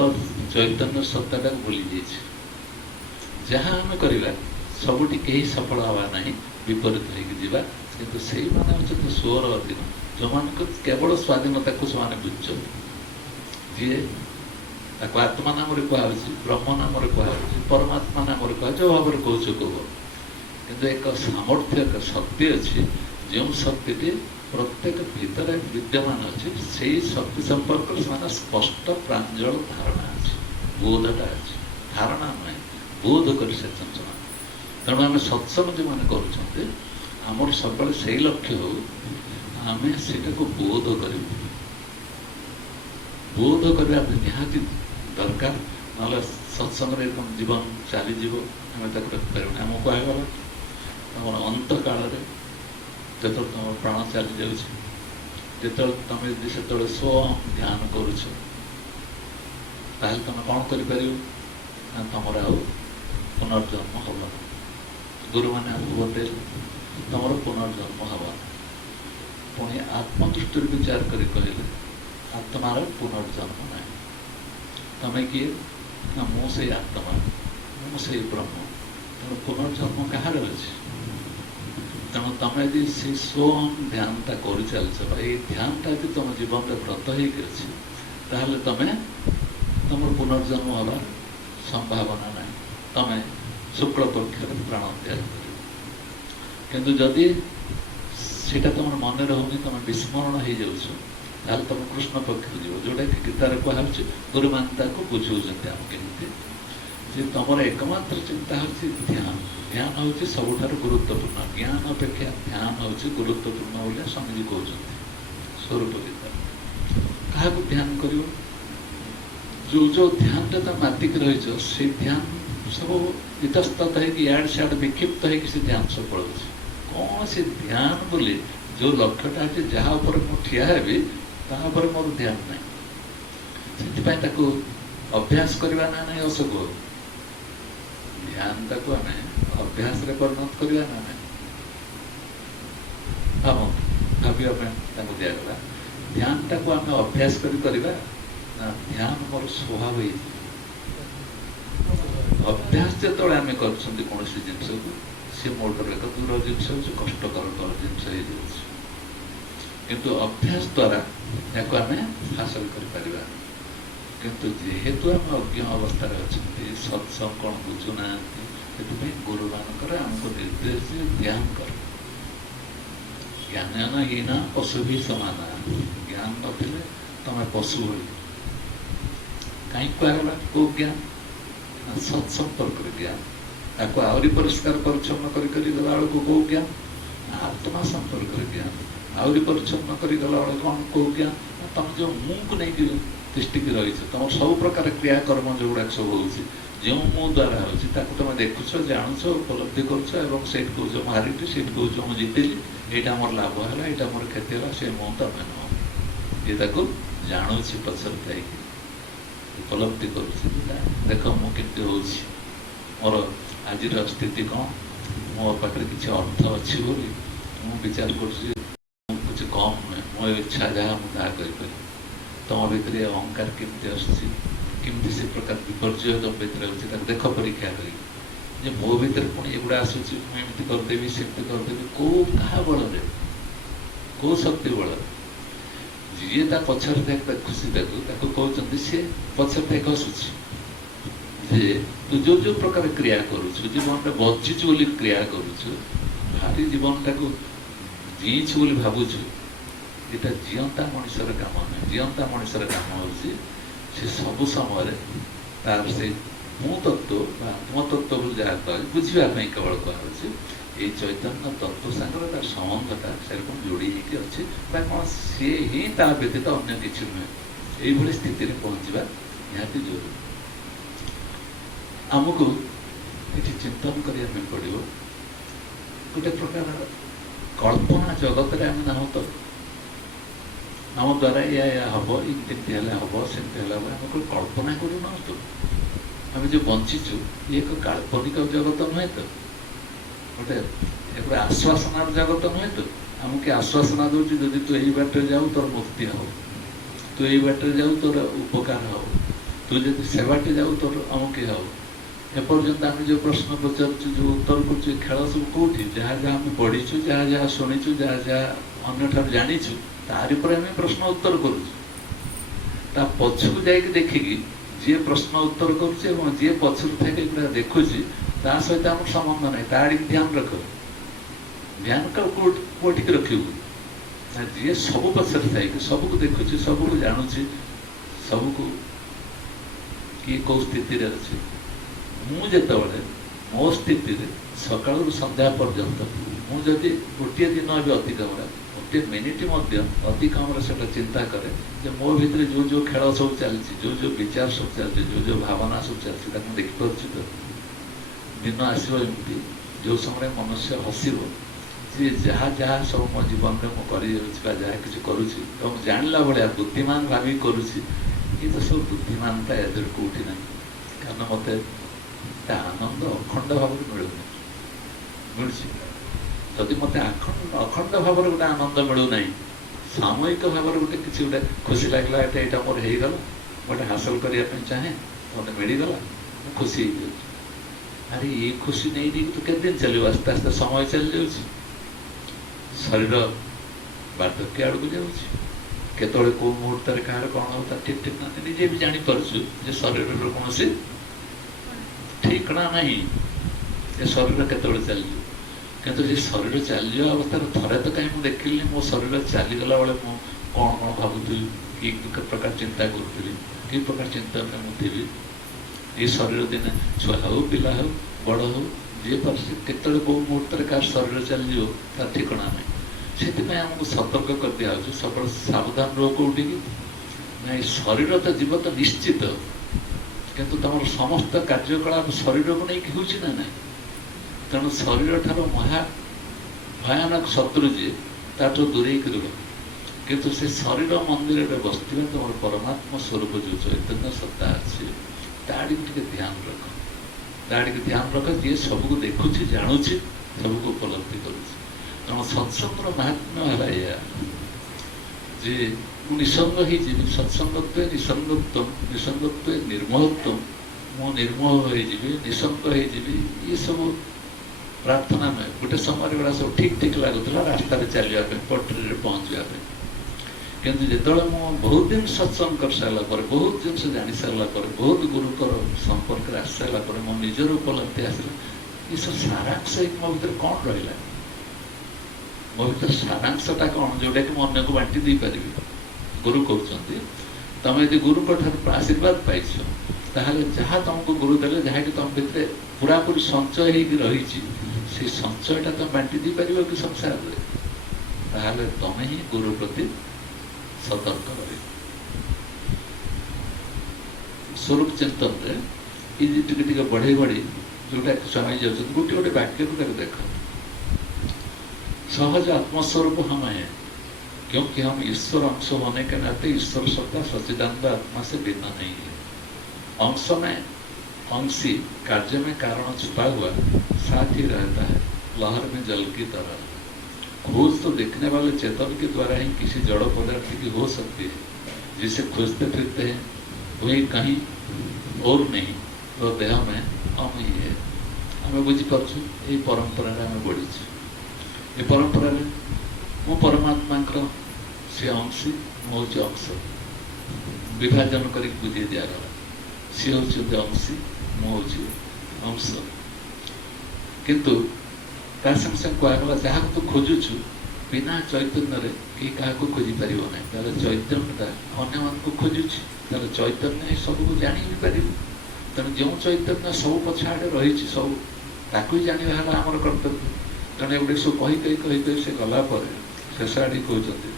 ଚୈତନ୍ୟ ସତ୍ତାଟାକୁ ଭୁଲି ଯାଇଛି। ଯାହା ଆମେ କରିବା ସବୁଠି କେହି ସଫଳ ହେବା ନାହିଁ, ବିପରୀତ ହେଇକି ଯିବା। କିନ୍ତୁ ସେଇମାନେ ହେଉଛନ୍ତି ସ୍ୱର ଅଧୀନ, ଯେଉଁମାନଙ୍କ କେବଳ ସ୍ୱାଧୀନତାକୁ ସେମାନେ ବୁଝୁଛନ୍ତି। ଯିଏ ତାକୁ ଆତ୍ମା ନାମରେ କୁହାଯାଉଛି, ବ୍ରହ୍ମ ନାମରେ କୁହାଯାଉଛି, ପରମାତ୍ମା ନାମରେ କୁହାଯାଉଛି, ଯେଉଁ ଭାବରେ କହୁଛ କୁହ। କିନ୍ତୁ ଏକ ସାମର୍ଥ୍ୟ, ଏକ ଶକ୍ତି ଅଛି, ଯେଉଁ ଶକ୍ତିଟି ପ୍ରତ୍ୟେକ ଭିତରେ ବିଦ୍ୟମାନ ଅଛି। ସେଇ ଶକ୍ତି ସମ୍ପର୍କରେ ସେମାନେ ସ୍ପଷ୍ଟ ପ୍ରାଞ୍ଜଳ ଧାରଣା ଅଛି, ବୋଧଟା ଅଛି। ଧାରଣା ନୁହେଁ, ବୋଧ କରିସାରିଛନ୍ତି ସେମାନେ। ତେଣୁ ଆମେ ସତ୍ସଙ୍ଗ ଯେଉଁମାନେ କରୁଛନ୍ତି, ଆମର ସବୁବେଳେ ସେଇ ଲକ୍ଷ୍ୟ ହଉ, ଆମେ ସେଇଟାକୁ ବୋଧ କରିବୁ। ବୋଧ କରିବା ନିହାତି ଦରକାର, ନହେଲେ ସତ୍ସଙ୍ଗରେ ଜୀବନ ଚାଲିଯିବ, ଆମେ ତାକୁ ରଖିପାରିବୁନି। ଆମକୁ କୁହାଗଲା ତମର ଅନ୍ତ କାଳରେ ଯେତେବେଳେ ତମର ପ୍ରାଣ ଚାଲିଯାଉଛି, ଯେତେବେଳେ ତମେ ଯଦି ସେତେବେଳେ ସ୍ୱ ଧ୍ୟାନ କରୁଛ, ତାହେଲେ ତମେ କ'ଣ କରିପାରିବ ନା ତମର ଆଉ ପୁନର୍ଜନ୍ମ ହବ ନା। ଗୁରୁମାନେ ଆମକୁ ବତେଇଲେ ତମର ପୁନର୍ଜନ୍ମ ହବ ନା। ପୁଣି ଆତ୍ମଦୃଷ୍ଟିରେ ବିଚାର କରି କହିଲେ ଆତ୍ମାର ପୁନର୍ଜନ୍ମ ନାହିଁ। ତମେ କିଏ ନା ମୁଁ ସେଇ ଆତ୍ମା, ମୁଁ ସେଇ ବ୍ରହ୍ମ। ତେଣୁ ପୁନର୍ଜନ୍ମ କାହାର ଅଛି? ତେଣୁ ତମେ ଯଦି ସେ ସ୍ୱୟଂ ଧ୍ୟାନଟା କରିଚାଲିଛ, ବା ଏଇ ଧ୍ୟାନଟା ଯଦି ତମ ଜୀବନରେ ବ୍ରତ ହେଇକି ଅଛି, ତାହେଲେ ତମେ ତମର ପୁନର୍ଜନ୍ମ ହେବାର ସମ୍ଭାବନା ନାହିଁ। ତମେ ଶୁକ୍ଳ ପକ୍ଷରେ ପ୍ରାଣ ତ୍ୟାଗ କରିବ। କିନ୍ତୁ ଯଦି ସେଇଟା ତମର ମନେ ରହୁନି, ତମେ ବିସ୍ମରଣ ହେଇଯାଉଛ, ତାହେଲେ ତମେ କୃଷ୍ଣ ପକ୍ଷରେ ଯିବ, ଯେଉଁଟାକି ଗୀତାରେ କୁହାଯାଉଛି। ଗୁରୁମାନେ ତାକୁ ବୁଝାଉଛନ୍ତି ଆମକୁ କେମିତି, ଯେ ତମର ଏକମାତ୍ର ଚିନ୍ତା ହେଉଛି ଧ୍ୟାନ। ଧ୍ୟାନ ହେଉଛି ସବୁଠାରୁ ଗୁରୁତ୍ୱପୂର୍ଣ୍ଣ। ଜ୍ଞାନ ଅପେକ୍ଷା ଧ୍ୟାନ ହେଉଛି ଗୁରୁତ୍ୱପୂର୍ଣ୍ଣ ବୋଲି ସ୍ୱାମୀଜୀ କହୁଛନ୍ତି ସ୍ୱରୂପ ଗୀତା। କାହାକୁ ଧ୍ୟାନ କରିବ? ଯେଉଁ ଧ୍ୟାନଟା ତମେ ମାତିକି ରହିଛ, ସେଇ ଧ୍ୟାନ ସବୁ ଇତସ୍ତତ ହେଇକି ଇଆଡ଼େ ସିଆଡ଼େ ବିକ୍ଷିପ୍ତ ହେଇକି ସେ ଧ୍ୟାନ ସବୁ ପଳାଉଛି। କୌଣସି ଧ୍ୟାନ ବୋଲି ଯେଉଁ ଲକ୍ଷ୍ୟଟା ଅଛି, ଯାହା ଉପରେ ମୁଁ ଠିଆ ହେବି ତାହା ଉପରେ ମୋର ଧ୍ୟାନ ନାହିଁ। ସେଥିପାଇଁ ତାକୁ ଅଭ୍ୟାସ କରିବା ନା ନାହିଁ ଅଶୋକ? ଧ୍ୟାନଟାକୁ ଆମେ ଅଭ୍ୟାସରେ ପରିଣତ କରିବା ନା ନାହିଁ? ଭାବିବା ପାଇଁ ତାଙ୍କୁ ଦିଆଗଲା। ଧ୍ୟାନଟାକୁ ଆମେ ଅଭ୍ୟାସ କରି କରିବା ନା ଧ୍ୟାନ ମୋର ସ୍ୱଭାବ ହେଇଯିବ? ଅଭ୍ୟାସ ଯେତେବେଳେ ଆମେ କରୁଛନ୍ତି କୌଣସି ଜିନିଷକୁ, ସେ ମୋ ଠାରୁ ଏକ ଦୂର ଜିନିଷ ହେଉଛି, କଷ୍ଟକର ଜିନିଷ ହେଇଯାଉଛି। କିନ୍ତୁ ଅଭ୍ୟାସ ଦ୍ୱାରା ଏହାକୁ ଆମେ ହାସଲ କରିପାରିବା। କିନ୍ତୁ ଯେହେତୁ ଆମେ ଅଜ୍ଞ ଅବସ୍ଥାରେ ଅଛନ୍ତି, ସତ୍ସଙ୍ଗ କ'ଣ ବୁଝୁନାହାନ୍ତି, ସେଥିପାଇଁ ଗୁରୁମାନଙ୍କର ଆମକୁ ନିର୍ଦ୍ଦେଶ ଧ୍ୟାନ କର। ଜ୍ଞାନ ହୀନ ପଶୁ ବି ସମାନ। ଜ୍ଞାନ ନଥିଲେ ତମେ ପଶୁ ଭଳି। କାହିଁକି କୁହାଗଲା? କୋଉ ଜ୍ଞାନ? ସତ୍ସମ୍ପର୍କରେ ଜ୍ଞାନ। ତାକୁ ଆହୁରି ପରିଷ୍କାର ପରିଚ୍ଛନ୍ନ କରି ଦେଲା ବେଳକୁ କୋଉ ଜ୍ଞାନ? ଆତ୍ମା ସମ୍ପର୍କରେ ଜ୍ଞାନ। ଆହୁରି ପରିଚ୍ଛନ୍ନ କରିଗଲା ବେଳେ କ'ଣ କୋଉ ଜ୍ଞାନ? ତମେ ଯେଉଁ ମୁଁକୁ ନେଇକି ତିଷ୍ଠିକି ରହିଛ, ତମର ସବୁ ପ୍ରକାର କ୍ରିୟାକର୍ମ ଯେଉଁଗୁଡ଼ାକ ସବୁ ହେଉଛି, ଯେଉଁ ମୁଁ ଦ୍ୱାରା ହେଉଛି, ତାକୁ ତମେ ଦେଖୁଛ, ଜାଣୁଛ, ଉପଲବ୍ଧି କରୁଛ, ଏବଂ ସେଇଠି କହୁଛ ମୁଁ ହାରିଲି, ସେଇଠି କହୁଛ ମୁଁ ଜିତିଲି, ଏଇଟା ମୋର ଲାଭ ହେଲା, ଏଇଟା ମୋର କ୍ଷତି ହେଲା। ସେ ମୁଁ ତମେ ନୁହଁ। ଇଏ ତାକୁ ଜାଣୁଛି, ପଛରେ ଥାଇକି ଉପଲବ୍ଧି କରୁଛି। ଦେଖ ମୁଁ କେମିତି ହେଉଛି, ମୋର ଆଜିର ସ୍ଥିତି କ'ଣ, ମୋ ପାଖରେ କିଛି ଅର୍ଥ ଅଛି ବୋଲି ମୁଁ ବିଚାର କରୁଛି। ମୁଁ କିଛି କମ୍ ନୁହେଁ, ମୋ ଇଚ୍ଛା ଯାହା ମୁଁ ତାହା କରିପାରିବି। ତମ ଭିତରେ ଅହଙ୍କାର କେମିତି ଆସୁଛି, କେମିତି ସେ ପ୍ରକାର ବିପର୍ଯ୍ୟୟ ତମ ଭିତରେ ହେଉଛି, ତାକୁ ଦେଖ ପରୀକ୍ଷା କରିକି। ଯେ ମୋ ଭିତରେ ପୁଣି ଏଗୁଡ଼ା ଆସୁଛି, ମୁଁ ଏମିତି କରିଦେବି, ସେମିତି କରିଦେବି। କାହା ବଳରେ, କୋଉ ଶକ୍ତି ବଳରେ? ଯିଏ ତା ପଛରେ ଦେଖୁଛି, ତାକୁ କହୁଛନ୍ତି ସେ ପଛରେ ଦେଖ ଆସୁଛି। ଯେ ତୁ ଯେଉଁ ପ୍ରକାର କ୍ରିୟା କରୁଛୁ, ଜୀବନଟା ବଞ୍ଚିଛୁ ବୋଲି କ୍ରିୟା କରୁଛୁ, ଭାରି ଜୀବନଟାକୁ ଜିଇଛୁ ବୋଲି ଭାବୁଛୁ, ଏଇଟା ଜିଅନ୍ତା ମଣିଷର କାମ ନୁହେଁ। ଜିଅନ୍ତା ମଣିଷର କାମ ହେଉଛି ସେ ସବୁ ସମୟରେ ତାର ସେଇ ମୁଁ ତତ୍ତ୍ୱ ବା ଆତ୍ମତତ୍ତ୍ୱ ବୋଲି ଯାହା କୁହାଯାଉଛି, ବୁଝିବା ପାଇଁ କେବଳ କୁହାଯାଉଛି, এই ଚୈତନ୍ୟ ତତ୍ତ୍ୱ ସାଙ୍ଗରେ ତାର ସମ୍ବନ୍ଧଟା ସେରକମ ଯୋଡ଼ି ହେଇକି ଅଛି ବା କ'ଣ ସିଏ ହିଁ ତା ବ୍ୟତୀତ ଅନ୍ୟ କିଛି ନୁହେଁ। ଏଇଭଳି ସ୍ଥିତିରେ ପହଞ୍ଚିବା ନିହାତି ଜରୁରୀ। ଆମକୁ ଏଠି ଚିନ୍ତନ କରିବା ପାଇଁ ପଡ଼ିବ। ଗୋଟେ ପ୍ରକାର କଳ୍ପନା ଜଗତରେ ଆମେ ନାହୁଁ ତ ଆମ ଦ୍ୱାରା ଏହା ହେବ, ଏମିତି ହେଲେ ହେବ, ସେମିତି ହେଲେ ହେବ, ଆମେ ଗୋଟେ କଳ୍ପନା କରୁନାହୁଁ ତ। ଆମେ ଯେଉଁ ବଞ୍ଚିଛୁ ଇଏ ଏକ କାଳ୍ପନିକ ଜଗତ ନୁହେଁ ତ, ଗୋଟେ ଆଶ୍ୱାସନାର ଜଗତ ନୁହେଁ ତ। ଆମକୁ ଆଶ୍ୱାସନା ଦେଉଛି ଯଦି ତୁ ଏଇ ବାଟରେ ଯାଉ ତୋର ମୁକ୍ତି ହେବ, ତୁ ଏଇ ବାଟରେ ଯାଉ ତୋର ଉପକାର ହେବ, ତୁ ଯଦି ସେ ବାଟେ ଯାଉ ତୋର ଅମୁକ ହେବ। ଏପର୍ଯ୍ୟନ୍ତ ଆମେ ଯେଉଁ ପ୍ରଶ୍ନ ପଚାରୁଛୁ, ଯେଉଁ ଉତ୍ତର କରୁଛୁ, ଏ ଖେଳ ସବୁ କେଉଁଠି? ଯାହା ଯାହା ଆମେ ପଢ଼ିଛୁ, ଯାହା ଯାହା ଶୁଣିଛୁ, ଯାହା ଯାହା ଅନ୍ୟଠାରୁ ଜାଣିଛୁ, ତାରି ଉପରେ ଆମେ ପ୍ରଶ୍ନ ଉତ୍ତର କରୁଛୁ। ତା ପଛକୁ ଯାଇକି ଦେଖିକି ଯିଏ ପ୍ରଶ୍ନ ଉତ୍ତର କରୁଛି ଏବଂ ଯିଏ ପଛରୁ ଥାଇକି ଏଗୁଡ଼ା ଦେଖୁଛି ତା ସହିତ ଆମର ସମ୍ବନ୍ଧ ନାହିଁ। ତା ଆଡ଼ିକି ଧ୍ୟାନ ରଖ। ଧ୍ୟାନ କେଉଁଠିକି ରଖିବୁ? ନା ଯିଏ ସବୁ ପଛରେ ଥାଇକି ସବୁକୁ ଦେଖୁଛି, ସବୁକୁ ଜାଣୁଛି, ସବୁକୁ କିଏ କେଉଁ ସ୍ଥିତିରେ ଅଛି। ମୁଁ ଯେତେବେଳେ ମୋ ସ୍ଥିତିରେ ସକାଳରୁ ସନ୍ଧ୍ୟା ପର୍ଯ୍ୟନ୍ତ ମୁଁ ଯଦି ଗୋଟିଏ ଦିନ ବି ଅତି କମରେ ଗୋଟିଏ ମିନିଟ୍ ମଧ୍ୟ ଅତି କମରେ ସେଟା ଚିନ୍ତା କରେ ଯେ ମୋ ଭିତରେ ଯେଉଁ ଯେଉଁ ଖେଳ ସବୁ ଚାଲିଛି, ଯେଉଁ ଯେଉଁ ବିଚାର ସବୁ ଚାଲିଛି, ଯେଉଁ ଯେଉଁ ଭାବନା ସବୁ ଚାଲିଛି, ତାକୁ ମୁଁ ଦେଖିପାରୁଛି ତ। ଦିନ ଆସିବ ଏମିତି ଯେଉଁ ସମୟରେ ମନୁଷ୍ୟ ହସିବ ଯେ ଯାହା ଯାହା ସବୁ ମୋ ଜୀବନରେ ମୁଁ କରିଯାଉଛି ବା ଯାହା କିଛି କରୁଛି ଏବଂ ଜାଣିଲା ଭଳିଆ ବୁଦ୍ଧିମାନ ଭାବିକି କରୁଛି, ଏ ତ ସବୁ ବୁଦ୍ଧିମାନତା ଏଥିରେ କେଉଁଠି ନାହିଁ। କାରଣ ମୋତେ ତା ଆନନ୍ଦ ଅଖଣ୍ଡ ଭାବରେ ମିଳୁଛି। ଯଦି ମୋତେ ଅଖଣ୍ଡ ଭାବରେ ଗୋଟେ ଆନନ୍ଦ ମିଳୁନାହିଁ, ସାମୟିକ ଭାବରେ ଗୋଟେ କିଛି ଗୋଟେ ଖୁସି ଲାଗିଲା, ଏଇଟା ମୋର ହେଇଗଲା, ଗୋଟେ ହାସଲ କରିବା ପାଇଁ ଚାହେଁ, ମୋତେ ମିଳିଗଲା, ମୁଁ ଖୁସି ହେଇଯାଉଛି। ଆରେ ଏ ଖୁସି ନେଇକି ତୁ କେତେ ଦିନ ଚାଲିବ? ଆସ୍ତେ ଆସ୍ତେ ସମୟ ଚାଲିଯାଉଛି, ଶରୀର ବାର୍ଦ୍ଧକ୍ୟ ଆଡ଼କୁ ଯାଉଛି। କେତେବେଳେ କେଉଁ ମୁହୂର୍ତ୍ତରେ କାହାର କ'ଣ ହେବ ତା ଠିକ୍ ଠିକ୍ ନାହିଁ। ନିଜେ ବି ଜାଣିପାରୁଛୁ ଯେ ଶରୀରର କୌଣସି ଠିକଣା ନାହିଁ, ଏ ଶରୀର କେତେବେଳେ ଚାଲିଯିବ। କିନ୍ତୁ ସେ ଶରୀର ଚାଲିଯିବା ଅବସ୍ଥାରେ ଥରେ ତ କାହିଁ ମୁଁ ଦେଖିଲିନି ମୋ ଶରୀର ଚାଲିଗଲା ବେଳେ ମୁଁ କ'ଣ କ'ଣ ଭାବୁଥିଲି, କି ପ୍ରକାର ଚିନ୍ତା କରୁଥିଲି, କି ପ୍ରକାର ଚିନ୍ତାରେ ମୁଁ ଥିବି। ଏ ଶରୀର ଦିନେ ଛୁଆ ହେଉ, ପିଲା ହେଉ, ବଡ଼ ହେଉ, ଯିଏ ପାରୁଛି କେତେବେଳେ କେଉଁ ମୁହୂର୍ତ୍ତରେ କାହାର ଶରୀର ଚାଲିଯିବ ତାର ଠିକଣା ନାହିଁ। ସେଥିପାଇଁ ଆମକୁ ସତର୍କ କରିଦିଆହେଉଛି, ସବୁବେଳେ ସାବଧାନ ରୁହ। କେଉଁଠିକି ନା ଏ ଶରୀର ତ ଯିବ ତ ନିଶ୍ଚିତ, କିନ୍ତୁ ତମର ସମସ୍ତ କାର୍ଯ୍ୟକଳାପ ଶରୀରକୁ ନେଇକି ହେଉଛି ନା ନାହିଁ। ତେଣୁ ଶରୀର ଠାରୁ ଭୟାନକ ଶତ୍ରୁ ଯିଏ, ତାଠୁ ଦୂରେଇକି ରୁହ। କିନ୍ତୁ ସେ ଶରୀର ମନ୍ଦିରରେ ବସିଥିବା ତମର ପରମାତ୍ମା ସ୍ୱରୂପ ଯେଉଁ ଚୈତନ୍ୟ ସତ୍ତା ଅଛି ତା ଆଡ଼ିକି ଟିକେ ଧ୍ୟାନ ରଖ। ତା ଆଡ଼ିକି ଧ୍ୟାନ ରଖ, ଯିଏ ସବୁକୁ ଦେଖୁଛି, ଜାଣୁଛି, ସବୁକୁ ଉପଲବ୍ଧି କରୁଛି। ତେଣୁ ସତ୍ସଙ୍ଗର ମାହାତ୍ମ୍ୟ ହେଲା ଏଇଆ ଯେ ମୁଁ ନିଃସଙ୍ଗ ହେଇଯିବି। ସତ୍ସଙ୍ଗତ୍ୱେ ନିଃସଙ୍ଗତ୍ୱ, ନିଃସଙ୍ଗତ୍ୱେ ନିର୍ମୋହତ୍ୱ। ମୁଁ ନିର୍ମୋହ ହେଇଯିବି, ନିଃସଙ୍ଗ ହେଇଯିବି, ଏସବୁ ପ୍ରାର୍ଥନା ନୁହେଁ। ଗୋଟେ ସମୟରେ ଏଗୁଡ଼ା ସବୁ ଠିକ୍ ଠିକ୍ ଲାଗୁଥିଲା ରାସ୍ତାରେ ଚାଲିବା ପାଇଁ, ପଟରୀରେ ପହଞ୍ଚିବା ପାଇଁ। କିନ୍ତୁ ଯେତେବେଳେ ମୁଁ ବହୁତ ଦିନ ସତ୍ସଙ୍ଗ କରିସାରିଲା ପରେ, ବହୁତ ଜିନିଷ ଜାଣିସାରିଲା ପରେ, ବହୁତ ଗୁରୁଙ୍କର ସମ୍ପର୍କରେ ଆସିସାରିଲା ପରେ ମୋ ନିଜର ଉପଲବ୍ଧି ଆସିଲା, ଏସବୁ ସାରାଂଶ ହେଇକି ମୋ ଭିତରେ କ'ଣ ରହିଲା? ମୋ ଭିତରେ ସାରାଂଶଟା କ'ଣ ଯେଉଁଟାକି ମୁଁ ଅନ୍ୟକୁ ବାଣ୍ଟି ଦେଇପାରିବି? ଗୁରୁ କହୁଛନ୍ତି ତମେ ଯଦି ଗୁରୁଙ୍କ ଠାରୁ ଆଶୀର୍ବାଦ ପାଇଛ, ତାହେଲେ ଯାହା ତମକୁ ଗୁରୁ ଦେଲେ, ଯାହାକି ତମ ଭିତରେ ପୁରାପୁରି ସଞ୍ଚୟ ହେଇକି ରହିଛି, ସେଇ ସଞ୍ଚୟଟା ତମେ ବାଣ୍ଟି ଦେଇପାରିବ କି ସଂସାରରେ? ତାହେଲେ ତମେ ହିଁ ଗୁରୁ ପ୍ରତି ସତର୍କ ରହିବ। ସ୍ୱରୂପ ଚିନ୍ତନରେ ଏ ଟିକେ ଟିକେ ବଢ଼େଇ ବଢ଼ି ଯେଉଁଟା ସ୍ୱାମୀ ଯାଉଛନ୍ତି, ଗୋଟେ ଗୋଟେ ବାକ୍ୟକୁ ତାକୁ ଦେଖ। सहज आत्मस्वरूप हम हैं, क्योंकि हम ईश्वर अंश होने के नाते ईश्वर सत्ता सच्चिदानंद आत्मा से भिन्न नहीं है। अंश में अंशी, कार्य में कारण छुपा हुआ साथ ही रहता है, लहर में जल की तरह। खोज तो देखने वाले चेतन के द्वारा ही किसी जड़ पदार्थ की हो सकती है, जिसे खोजते फिरते हैं वही कहीं और नहीं, तो देह में हम ही है। आम बुझीपार्छु ये परंपरा आम बढ़ी। ये परंपरा मु परमात्मा सी अंशी, मुझे अंश विभाजन कर बुझे दिगला। सी हूँ अंशी, मुझे अंश। किंतु संगे संगे कहगला जहाँ तू खोजुचु बिना चैतन्य कि क्या खोजी पार ना, तार चैतन्यता अन्य मान खोजुची, तार चैतन्य सबको जानी भी पार। तेणु जो चैतन्य सब पछाड़े रही सब ताकू जाना है आमर कर्तव्य। ତେଣୁ ଏଗୁଡ଼େ ସବୁ କହି ସେ ଗଲା ପରେ ଶେଷ ଆଡ଼ିକି କହୁଛନ୍ତି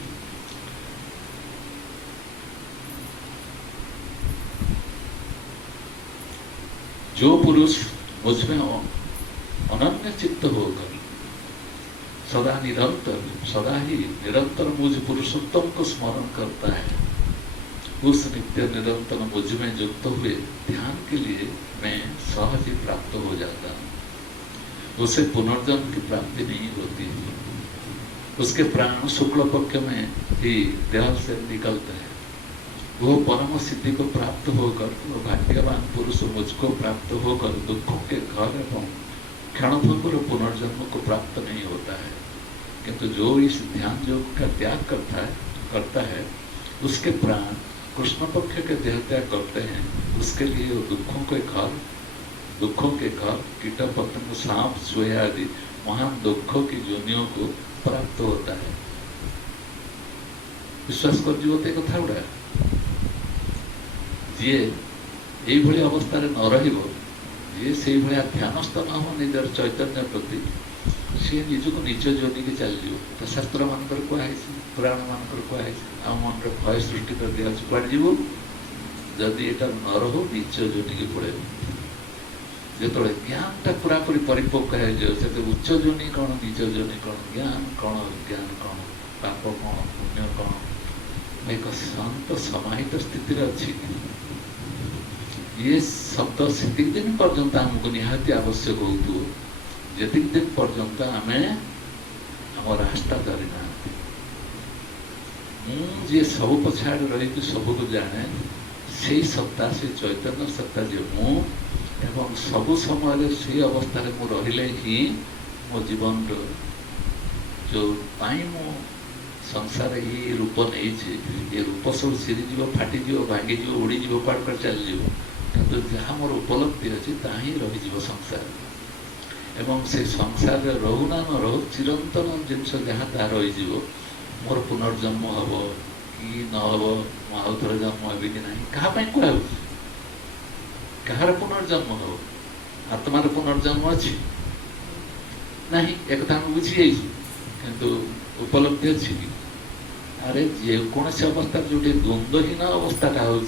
जो पुरुष मुझमें अनन्य चित्त होकर सदा ही निरंतर मुझ पुरुषोत्तम को स्मरण करता है, उस नित्य निरंतर मुझ में युक्त हुए ध्यान के लिए मैं सहज ही प्राप्त हो जाता हूँ। उसे पुनर्जन्म की प्राप्ति नहीं होती, उसके प्राण शुक्ल पक्ष में ही देह से निकलते हैं। वो परम सिद्धि को प्राप्त होकर, वो भाग्यवान पुरुष मुझको प्राप्त होकर दुखों के घर एवं क्षणभंगुर पुनर्जन्म को प्राप्त नहीं होता है। किंतु जो इस ध्यान योग का त्याग करता है उसके प्राण कृष्ण पक्ष के देह त्याग करते हैं। उसके लिए वो दुखों के घर कीट पतंग सांप चूहे आदि महान दुखों की योनियों को प्राप्त होता है। विश्वास कर जीवते कथा गुड़ा जी ये अवस्था न जी से ध्यानस्थ न हो निजर चैतन्य प्रति सी निजक निज जोनि की चली तो शास्त्र मान कहुई पुराण मान कहुई आम मन भय सृष्टि कर दिया कड़े जीव जदि यहाँ न रो निज जोनि की पड़े जो ज्ञानटा पूरापूरी परिपक्व हो उच्च जोनि कौन निज जोनि कौन ज्ञान कौन अज्ञान कौन पाप कौन पुण्य कौन एक शांत समाहित स्थिति अच्छी ये शब्द से दिन पर्यंत आमको निहाती आवश्यक हो जी दिन पर्यंत आम रास्ता धरी ना जी सब पछाड़ रही सबको जाने से सत्ता से चैतन्य सत्ता जे एवं सबु समय से अवस्था मु रहिले ही मो जीवन जो मु संसार ये रूप नहीं ये रूप सब सीरीज फाटी भांगी उड़ी कड़ चली किंतु जहाँ मोर उपलब्धि अच्छी ही रही संसार एवं से संसार रोना न रो चिरंतन जिनस जहाँ ता रही मोर पुनर्जन्म हम कि न हम आउ थे जन्म हेबी कि ना क्या कहूँ कहार पुनर्जन्म हो आत्मार पुनर्जन्म अच्छी ना एक बुझी किंतु उपलब्धि अच्छी कि अरे जेकोसी अवस्था जो द्वंद्वहीन अवस्थाटा हूँ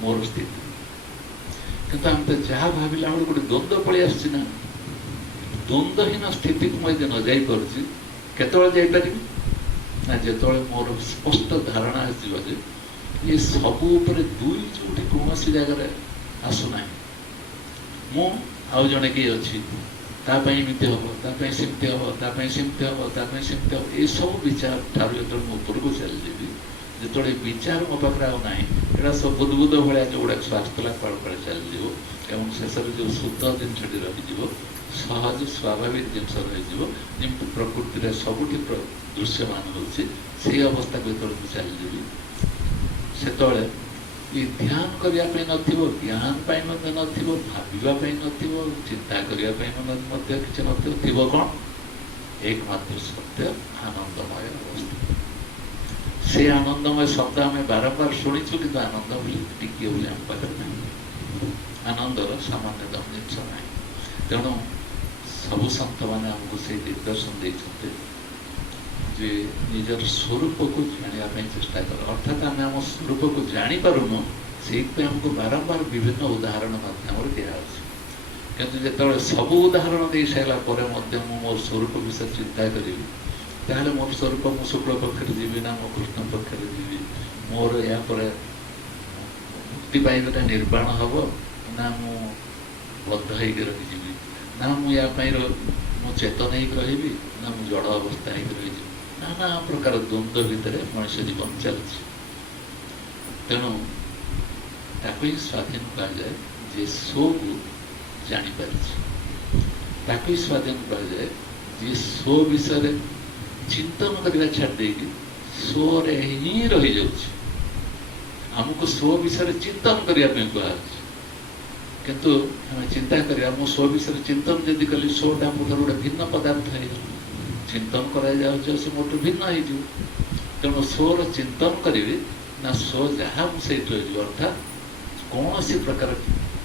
मोर स्थिति किंतु आम तो जहाँ भाविला बेल गोटे द्वंद्व पलि आसना द्वंद्वहीन स्थिति को मुझे न जापर केतरे ना जो मोर स्पष्ट धारणा आसो ये सबू दुई जो कौन जगह आसुना मु आउ जड़े किए अच्छी एमती हम सेमती हम सेमती हम सेमती हम ये सब विचार ठार जो ऊपर को चली जो विचार मो पाखे आना यहाँ सब बुदबुद भाया जो गुड़ा आसला कड़े चली शेष जो शुद्ध जिनस रही सहज स्वाभाविक जिनस रही प्रकृति सबुठ दृश्यमान होती अवस्था को जो चली से ये ध्यान करने ज्ञान भावाई चिंता करने कि कौन एकमात्र सत्य आनंदमय अवस्था से आनंदमय शब्द आम बारंबार शुणीचु कि आनंद टिके बोली आम पाखे ना आनंदर सामान्य दम जिनस ना तेणु सबु सत मैंने आमको से निर्देशन देते जे निजर स्वरूप को जानापी चेष्टा कर अर्थात आम आम स्वरूप को जापरूनु से आमको बारंबार विभिन्न उदाहरण माध्यम दिखाई जो सब उदाहरण दे सारापर मो स्वरूप विषय चिंता करी ताहले मोर स्वरूप मो शुक्ल पक्ष जीवी ना मो कृष्ण पक्ष जीवी मोर या मुक्ति पाइबा निर्वाण हम ना मु बद्ध हो रही ना मु चेतन रही ना मु जड़ अवस्था रही नाना प्रकार द्वंद्व भितर मनुष्य जीवन चलती तेणु ताकू स्वाधीन कह जाए जे सो को जापारी स्वाधीन कह जाए जे सो विषय चिंतन करने छाड़ सो रे ही रही जाऊँ आमको सो विषय चिंतन करने कह किंतु आम चिंता करा मो सो विषय चिंतन जदि कली सोटा मोटर गोटे भिन्न पदार्थ है चिंतन कर मोटू भिन्न हो तेणु सोर चिंतन करी ना सो जहाँ मुझे रही अर्थात कौन सी प्रकार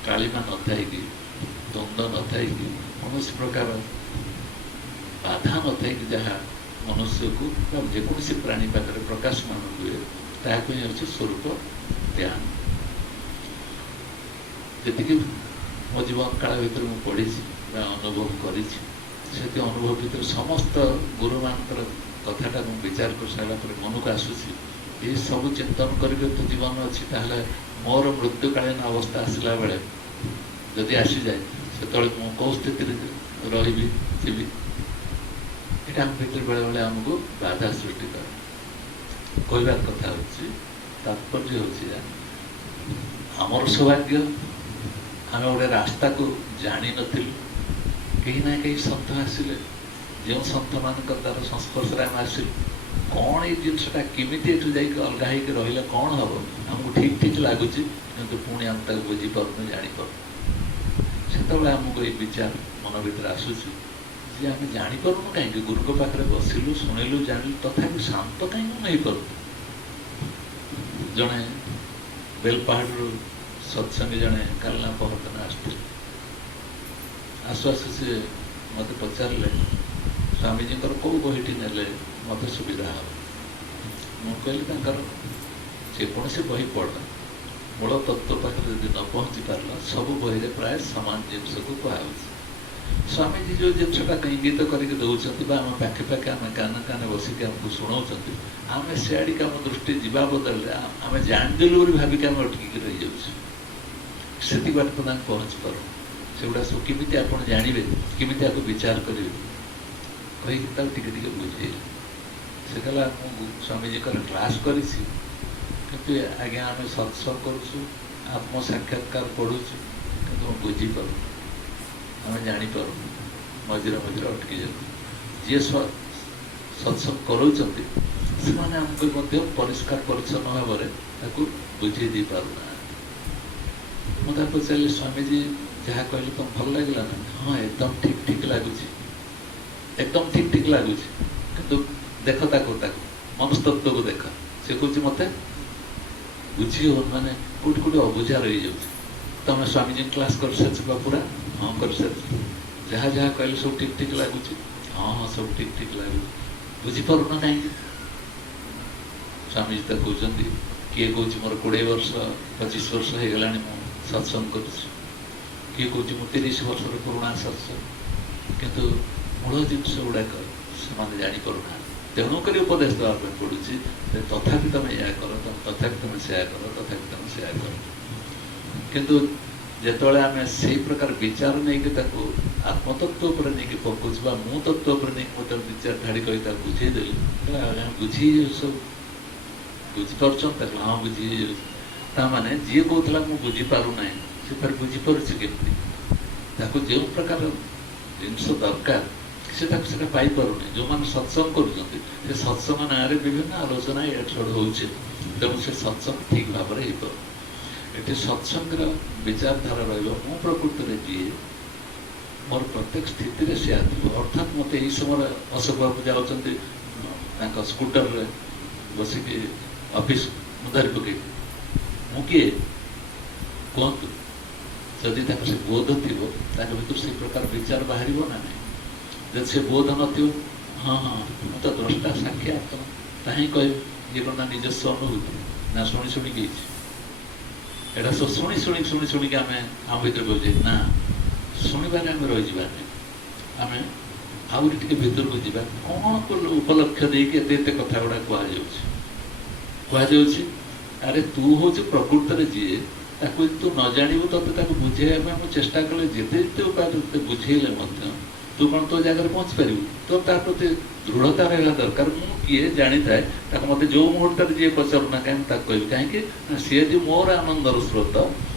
कालीमा न थी ଦ୍ୱନ୍ଦ୍ୱ ନଥାଇକି କୌଣସି ପ୍ରକାର ବାଧା ନଥାଇକି ଯାହା ମନୁଷ୍ୟକୁ ବା ଯେକୌଣସି ପ୍ରାଣୀ ପାଖରେ ପ୍ରକାଶମାନ ହୁଏ ତାହାକୁ ହିଁ ହେଉଛି ସ୍ୱରୂପ ଧ୍ୟାନ। ଯେତିକି ମୋ ଜୀବନ କାଳ ଭିତରେ ମୁଁ ପଢ଼ିଛି ବା ଅନୁଭବ କରିଛି, ସେତିକି ଅନୁଭବ ଭିତରେ ସମସ୍ତ ଗୁରୁମାନଙ୍କର କଥାଟା ମୁଁ ବିଚାର କରିସାରିଲା ପରେ ମନକୁ ଆସୁଛି ଏସବୁ ଚିନ୍ତନ କରିକି ତ ଜୀବନ ଅଛି, ତାହେଲେ ମୋର ମୃତ୍ୟୁକାଳୀନ ଅବସ୍ଥା ଆସିଲା ବେଳେ ଯଦି ଆସିଯାଏ ସେତେବେଳେ ମୁଁ କେଉଁ ସ୍ଥିତିରେ ରହିବି ଯିବି, ଏଇଟା ଆମ ଭିତରେ ବେଳେବେଳେ ଆମକୁ ବାଧା ସୃଷ୍ଟି କରେ। କହିବାର କଥା ହେଉଛି, ତାତ୍ପର୍ଯ୍ୟ ହେଉଛି ଆମର ସୌଭାଗ୍ୟ ଆମେ ଗୋଟେ ରାସ୍ତାକୁ ଜାଣିନଥିଲୁ, କେହି ନା କେହି ସନ୍ଥ ଆସିଲେ, ଯେଉଁ ସନ୍ଥମାନଙ୍କ ଦ୍ୱାରା ସଂସ୍ପର୍ଶରେ ଆମେ ଆସିଲୁ, କ'ଣ ଏଇ ଜିନିଷଟା କେମିତି ଏଠୁ ଯାଇକି ଅଲଗା ହେଇକି ରହିଲେ କ'ଣ ହେବ, ଆମକୁ ଠିକ୍ ଠିକ୍ ଲାଗୁଛି, କିନ୍ତୁ ପୁଣି ଆମେ ତାକୁ ବୁଝିପାରୁନୁ, ଜାଣିପାରୁନୁ। ସେତେବେଳେ ଆମକୁ ଏଇ ବିଚାର ମନ ଭିତରେ ଆସୁଛି ଯେ ଆମେ ଜାଣିପାରୁନୁ କାହିଁକି, ଗୁରୁଙ୍କ ପାଖରେ ବସିଲୁ, ଶୁଣିଲୁ, ଜାଣିଲୁ, ତଥାପି ଶାନ୍ତ କାହିଁକି ମୁଁ ହେଇପାରୁନୁ। ଜଣେ ବେଲପାହାଡ଼ରୁ ସତ୍ସଙ୍ଗୀ ଜଣେ କାଲିନା ପହରଦିନ ଆସିଥିଲେ। ଆସୁ ଆସୁ ସେ ମୋତେ ପଚାରିଲେ ସ୍ୱାମୀଜୀଙ୍କର କେଉଁ ବହିଟି ନେଲେ ମୋତେ ସୁବିଧା ହେବ। ମୁଁ କହିଲି ତାଙ୍କର ଯେକୌଣସି ବହି ପଢ଼, ମୂଳ ତତ୍ତ୍ୱ ପାଖରେ ଯଦି ନ ପହଞ୍ଚି ପାରିଲା, ସବୁ ବହିରେ ପ୍ରାୟ ସମାନ ଜିନିଷକୁ କୁହାହେଉଛି। ସ୍ୱାମୀଜୀ ଯେଉଁ ଜିନିଷଟାକୁ ଇଙ୍ଗିତ କରିକି ଦେଉଛନ୍ତି ବା ଆମ ପାଖେ ପାଖେ ଆମେ କାନ କାନେ ବସିକି ଆମକୁ ଶୁଣାଉଛନ୍ତି, ଆମେ ସେଆଡ଼ିକି ଆମ ଦୃଷ୍ଟି ଯିବା ବଦଳରେ ଆମେ ଜାଣିଦେଲୁ ବୋଲି ଭାବିକି ଆମେ ଅଟକିକି ରହିଯାଉଛୁ। ସେତିକି ବାଟ ତ ଆମେ ପହଞ୍ଚି ପାରୁନୁ। ସେଗୁଡ଼ା ସବୁ କେମିତି ଆପଣ ଜାଣିବେ, କେମିତି ଆକୁ ବିଚାର କରିବେ କହିକି ତାକୁ ଟିକେ ଟିକେ ବୁଝେଇଲେ। ସେ କହିଲା ମୁଁ ସ୍ୱାମୀଜୀଙ୍କର କ୍ଲାସ୍ କରିଛି, କିନ୍ତୁ ଆଜ୍ଞା ଆମେ ସତ୍ସଙ୍ଗ କରୁଛୁ, ଆତ୍ମସାକ୍ଷାତକାର ପଢ଼ୁଛୁ, କିନ୍ତୁ ମୁଁ ବୁଝିପାରୁନୁ, ଆମେ ଜାଣିପାରୁନୁ, ମଝିରେ ମଝିରେ ଅଟକି ଯାଉଛୁ। ଯିଏ ସତ୍ସଙ୍ଗ କରାଉଛନ୍ତି ସେମାନେ ଆମକୁ ମଧ୍ୟ ପରିଷ୍କାର ପରିଚ୍ଛନ୍ନ ଭାବରେ ତାକୁ ବୁଝେଇ ଦେଇପାରୁନାହାନ୍ତି। ମୁଁ ତାକୁ ପଚାରିଲି ସ୍ୱାମୀଜୀ ଯାହା କହିଲେ ତ ଭଲ ଲାଗିଲା ନା? ହଁ ଏକଦମ ଠିକ୍ ଠିକ୍ ଲାଗୁଛି, ଏକଦମ ଠିକ୍ ଠିକ୍ ଲାଗୁଛି, କିନ୍ତୁ ଦେଖ ତାକୁ ମନସ୍ତତ୍ଵକୁ ଦେଖ। ସେ କହୁଛି ମୋତେ ବୁଝି ହେଉନି, ମାନେ କୋଉଠି କୋଉଠି ଅବୁଝା ରହିଯାଉଛି। ତମେ ସ୍ୱାମୀଜୀ କ୍ଲାସ୍ କରିସାରିଛ ବା ପୁରା? ହଁ କରିସାରିଛି। ଯାହା ଯାହା କହିଲେ ସବୁ ଠିକ୍ ଠିକ୍ ଲାଗୁଛି? ହଁ ହଁ ସବୁ ଠିକ୍ ଠିକ୍ ଲାଗୁଛି। ବୁଝିପାରୁନ କାହିଁକି? ସ୍ୱାମୀଜୀ ତ କହୁଛନ୍ତି, କିଏ କହୁଛି ମୋର 20 ବର୍ଷ 25 ବର୍ଷ ହେଇଗଲାଣି ମୁଁ ସତ୍ସଙ୍ଗ କରୁଛି, କିଏ କହୁଛି ମୁଁ 30 ବର୍ଷର ପୁରୁଣା ସତ୍ସଙ୍ଗ, କିନ୍ତୁ ମୂଳ ଜିନିଷ ଗୁଡ଼ାକ ସେମାନେ ଜାଣିପାରୁନାହାନ୍ତି। ତେଣୁକରି ଉପଦେଶ ଦେବା ପାଇଁ ପଡ଼ୁଛି ଯେ ତଥାପି ତମେ ଏହା କର, ତଥାପି ତମେ ସେୟା କର, ତଥାପି ତମେ ସେୟା କର। କିନ୍ତୁ ଯେତେବେଳେ ଆମେ ସେଇ ପ୍ରକାର ବିଚାର ନେଇକି ତାକୁ ଆତ୍ମତତ୍ତ୍ୱ ଉପରେ ନେଇକି ପକଉଛୁ ବା ମୁଁ ତତ୍ତ୍ୱ ଉପରେ ନେଇକି ମୋତେ ବିଚାର ଧାଡ଼ି କରି ତାକୁ ବୁଝେଇଦେଲି, ବୁଝି ହେଇଯାଉଛି, ସବୁ ବୁଝିପାରୁଛନ୍ତି? ତାକୁ ହଁ ବୁଝି ହେଇଯାଉଛି। ତାମାନେ ଯିଏ କହୁଥିଲା ମୁଁ ବୁଝିପାରୁନାହିଁ, ସେ ଫେରେ ବୁଝିପାରୁଛି କେମିତି? ତାକୁ ଯେଉଁ ପ୍ରକାର ଜିନିଷ ଦରକାର ସେ ତାକୁ ସେଟା ପାଇପାରୁନି। ଯେଉଁମାନେ ସତ୍ସଙ୍ଗ କରୁଛନ୍ତି ସେ ସତ୍ସଙ୍ଗ ନାଁରେ ବିଭିନ୍ନ ଆଲୋଚନା ଏଡ଼୍ ସେଡ଼୍ ହେଉଛି, ତେଣୁ ସେ ସତ୍ସଙ୍ଗ ଠିକ୍ ଭାବରେ ହେଇପାରୁନି। ଏଠି ସତ୍ସଙ୍ଗର ବିଚାରଧାରା ରହିବ ମୁଁ ପ୍ରକୃତରେ ଯିଏ, ମୋର ପ୍ରତ୍ୟେକ ସ୍ଥିତିରେ ସେୟା ଥିବ। ଅର୍ଥାତ୍ ମୋତେ ଏଇ ସମୟରେ ଅଶୋକ ବାବୁ ଯାଉଛନ୍ତି ତାଙ୍କ ସ୍କୁଟରରେ ବସିକି ଅଫିସ୍ ଧରି ପକେଇବି, ମୁଁ କିଏ କୁହନ୍ତୁ? ଯଦି ତାକୁ ସେ ବୋଧ ଥିବ, ତାଙ୍କ ଭିତରୁ ସେ ପ୍ରକାର ବିଚାର ବାହାରିବ ନା ନାହିଁ। ଯଦି ସେ ବୋଧ ନଥିବ, ହଁ ହଁ ମୁଁ ତ ଦ୍ରଷ୍ଟା ସାକ୍ଷୀ ଆତ୍ମା, ତାହିଁ କହିବି। ଇଏ କ'ଣ ନା ନିଜସ୍ୱ ଅନୁଭୂତି ନା ଶୁଣି ଶୁଣିକି ହେଇଛି? ଏଇଟା ସବୁ ଶୁଣି ଶୁଣିକି ଆମେ ଆମ ଭିତରେ କହୁଛେ ନା, ଶୁଣିବାରେ ଆମେ ରହିଯିବାନି, ଆମେ ଆହୁରି ଟିକେ ଭିତରକୁ ଯିବା। କ'ଣ ଉପଲକ୍ଷ ଦେଇକି ଏତେ ଏତେ କଥା ଗୁଡ଼ା କୁହାଯାଉଛି? ଆରେ ତୁ ହଉଛି ପ୍ରକୃତରେ ଯିଏ, ତାକୁ ଯଦି ତୁ ନ ଜାଣିବୁ ତତେ ତାକୁ ବୁଝେଇବା ପାଇଁ ମୁଁ ଚେଷ୍ଟା କଲେ ଯେତେ ଉପାୟ ତତେ ବୁଝେଇଲେ ମଧ୍ୟ ତୁ କ'ଣ ତୋ ଜାଗାରେ ପହଞ୍ଚି ପାରିବୁ? ତୋର ତା ପ୍ରତି ଦୃଢ଼ତା ରହିବା ଦରକାର। ମୁଁ କିଏ ଜାଣିଥାଏ, ତାକୁ ମୋତେ ଯେଉଁ ମୁହୂର୍ତ୍ତରେ ଯିଏ ପଚାରୁନା କାହିଁକି ମୁଁ ତାକୁ କହିବି, କାହିଁକି ନା ସିଏ ଯଦି ମୋର ଆନନ୍ଦର ସ୍ରୋତ,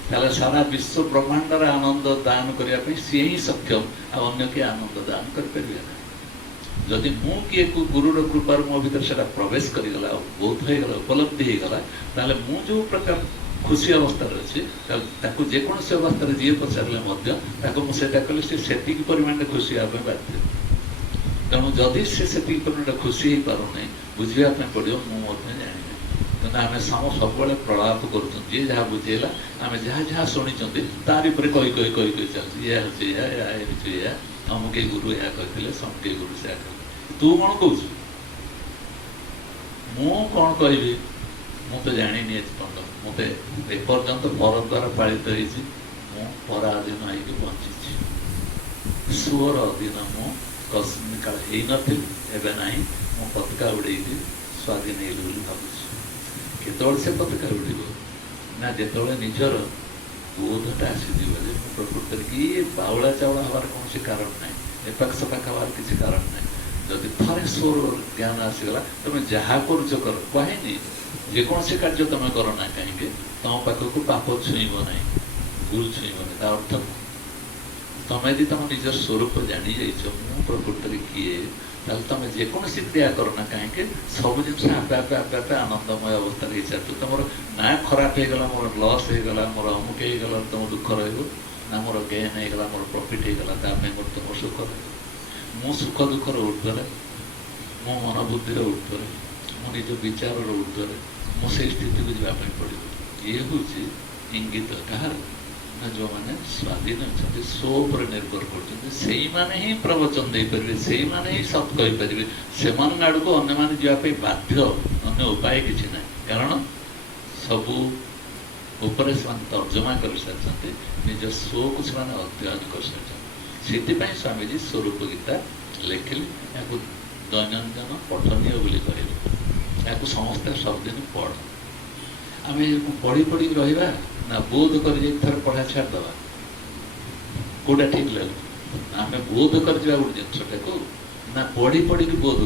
ତାହେଲେ ସାରା ବିଶ୍ୱ ବ୍ରହ୍ମାଣ୍ଡର ଆନନ୍ଦ ଦାନ କରିବା ପାଇଁ ସିଏ ହିଁ ସକ୍ଷମ, ଆଉ ଅନ୍ୟ କିଏ ଆନନ୍ଦ ଦାନ କରିପାରିବେ ନା। ଯଦି ମୁଁ କିଏ ଗୁରୁର କୃପାରୁ ମୋ ଭିତରେ ସେଟା ପ୍ରବେଶ କରିଗଲା, ବୋଧ ହେଇଗଲା, ଉପଲବ୍ଧି ହେଇଗଲା, ତାହେଲେ ମୁଁ ଯେଉଁ ପ୍ରକାର ଖୁସି ଅବସ୍ଥାରେ ଅଛି, ତାକୁ ଯେକୌଣସି ଅବସ୍ଥାରେ ଯିଏ ପଚାରିଲେ ମଧ୍ୟ ତାକୁ ମୁଁ ସେଇଟା କଲେ ସେ ସେତିକି ପରିମାଣରେ ଖୁସି ହେବା ପାଇଁ ବାଧ୍ୟ। ତେଣୁ ଯଦି ସେ ସେତିକି ପରିମାଣରେ ଖୁସି ହେଇପାରୁନାହିଁ, ବୁଝିବା ପାଇଁ ପଡ଼ିବ ମୁଁ ମଧ୍ୟ ଜାଣିନି। ତେଣୁ ନା ଆମେ ସବୁବେଳେ ପ୍ରଳାପ କରୁଛୁ, ଯିଏ ଯାହା ବୁଝେଇଲା ଆମେ ଯାହା ଯାହା ଶୁଣିଛନ୍ତି ତାରି ଉପରେ କହି କହି କହି କହି ଚାଲୁଛୁ, ଏହା ହେଉଛି ଏହା ହେଉଛି ଏହା, ଅମୁକେ ଗୁରୁ ଏହା କହିଥିଲେ, ସମୁକେ ଗୁରୁ ସେୟା କହିଥିଲେ। ତୁ କ'ଣ କହୁଛୁ? ମୁଁ କ'ଣ କହିବି? ମୁଁ ତ ଜାଣିନି ଆଜି ପର୍ଯ୍ୟନ୍ତ। ମୋତେ ଏପର୍ଯ୍ୟନ୍ତ ପର ଦ୍ୱାରା ପାଳିତ ହେଇଛି, ମୁଁ ପରାଧୀନ ହେଇକି ବଞ୍ଚିଛି। ସୁଅର ଅଧୀନ ମୁଁ କାଳ ହେଇନଥିଲି, ଏବେ ନାହିଁ। ମୁଁ ପତାକା ଉଡ଼େଇକି ସ୍ୱାଧୀନ ହେଇଲି ବୋଲି ଭାବୁଛି। କେତେବେଳେ ସେ ପତାକା ଉଡ଼ିବ? ନା ଯେତେବେଳେ ନିଜର ବୋଧଟା ଆସିଯିବ ଯେ ମୁଁ ପ୍ରକୃତରେ କି ବାଉଳା ଚାଉଳା ହେବାର କୌଣସି କାରଣ ନାହିଁ, ଏପାଖ ସେପାଖ ହେବାର କିଛି କାରଣ ନାହିଁ। ଯଦି ଥରେ ସ୍ୱର ଜ୍ଞାନ ଆସିଗଲା, ତମେ ଯାହା କରୁଛ କର, କହିନି ଯେକୌଣସି କାର୍ଯ୍ୟ ତମେ କର ନା କାହିଁକି, ତମ ପାଖକୁ ପାପ ଛୁଇଁବ ନାହିଁ, ଭୁଲ ଛୁଇଁବ ନାହିଁ। ତା ଅର୍ଥ ତମେ ଯଦି ତମ ନିଜ ସ୍ୱରୂପ ଜାଣିଯାଇଛ ମୁଁ ପ୍ରକୃତରେ କିଏ, ତାହେଲେ ତମେ ଯେକୌଣସି କ୍ରିୟା କର ନା କାହିଁକି, ସବୁ ଜିନିଷ ଆପେ ଆପେ ଆପେ ଆପେ ଆନନ୍ଦମୟ ଅବସ୍ଥାରେ ହେଇସାରିଛୁ। ତମର ନା ଖରାପ ହେଇଗଲା, ମୋର ଲସ୍ ହେଇଗଲା, ମୋର ଅମୁକ ହେଇଗଲା, ତମ ଦୁଃଖ ରହିବ, ନା ମୋର ଗେନ୍ ହେଇଗଲା, ମୋର ପ୍ରଫିଟ୍ ହେଇଗଲା, ତା ପାଇଁ ମୋର ତମ ସୁଖ ରହିବ। ମୁଁ ସୁଖ ଦୁଃଖର ଉର୍ଦ୍ଧ୍ୱରେ, ମୋ ମନୋବୁଦ୍ଧିର ଉର୍ଦ୍ଧ୍ୱରେ, ମୋ ନିଜ ବିଚାରର ଉର୍ଦ୍ଧ୍ୱରେ, ମୁଁ ସେଇ ସ୍ଥିତିକୁ ଯିବା ପାଇଁ ପଡ଼ିବ। ଇଏ ହେଉଛି ଇଙ୍ଗିତ କାହାର? ନା ଯେଉଁମାନେ ସ୍ୱାଧୀନ ଅଛନ୍ତି, ସ୍ୱ ଉପରେ ନିର୍ଭର କରୁଛନ୍ତି, ସେଇମାନେ ହିଁ ପ୍ରବଚନ ଦେଇପାରିବେ, ସେଇମାନେ ହିଁ ସତ୍ କହିପାରିବେ। ସେମାନଙ୍କ ଆଡ଼କୁ ଅନ୍ୟମାନେ ଯିବା ପାଇଁ ବାଧ୍ୟ, ଅନ୍ୟ ଉପାୟ କିଛି ନାହିଁ। କାରଣ ସବୁ ଉପରେ ସେମାନେ ତର୍ଜମା କରିସାରିଛନ୍ତି, ନିଜ ସ୍ୱକୁ ସେମାନେ ଅଧ୍ୟୟନ କରିସାରିଛନ୍ତି। ସେଥିପାଇଁ ସ୍ୱାମୀଜୀ ସ୍ୱରୂପ ଗୀତା ଲେଖିଲେ, ଏହାକୁ ଦୈନନ୍ଦିନ ପଠନୀୟ ବୋଲି କହିଲେ। ଏହାକୁ ସମସ୍ତେ ସବୁଦିନ ପଢ଼। ଆମେ ପଢ଼ି ପଢ଼ିକି ରହିବା ନା ବୋଧ କରି ଯାଇ ଥରେ ପଢ଼ା ଛାଡ଼ିଦେବା? କେଉଁଟା ଠିକ୍ ଲାଗେ? ଆମେ ବୋଧ କରିଯିବା ଗୋଟେ ଜିନିଷଟାକୁ, ନା ପଢ଼ି ପଢ଼ିକି ବୋଧ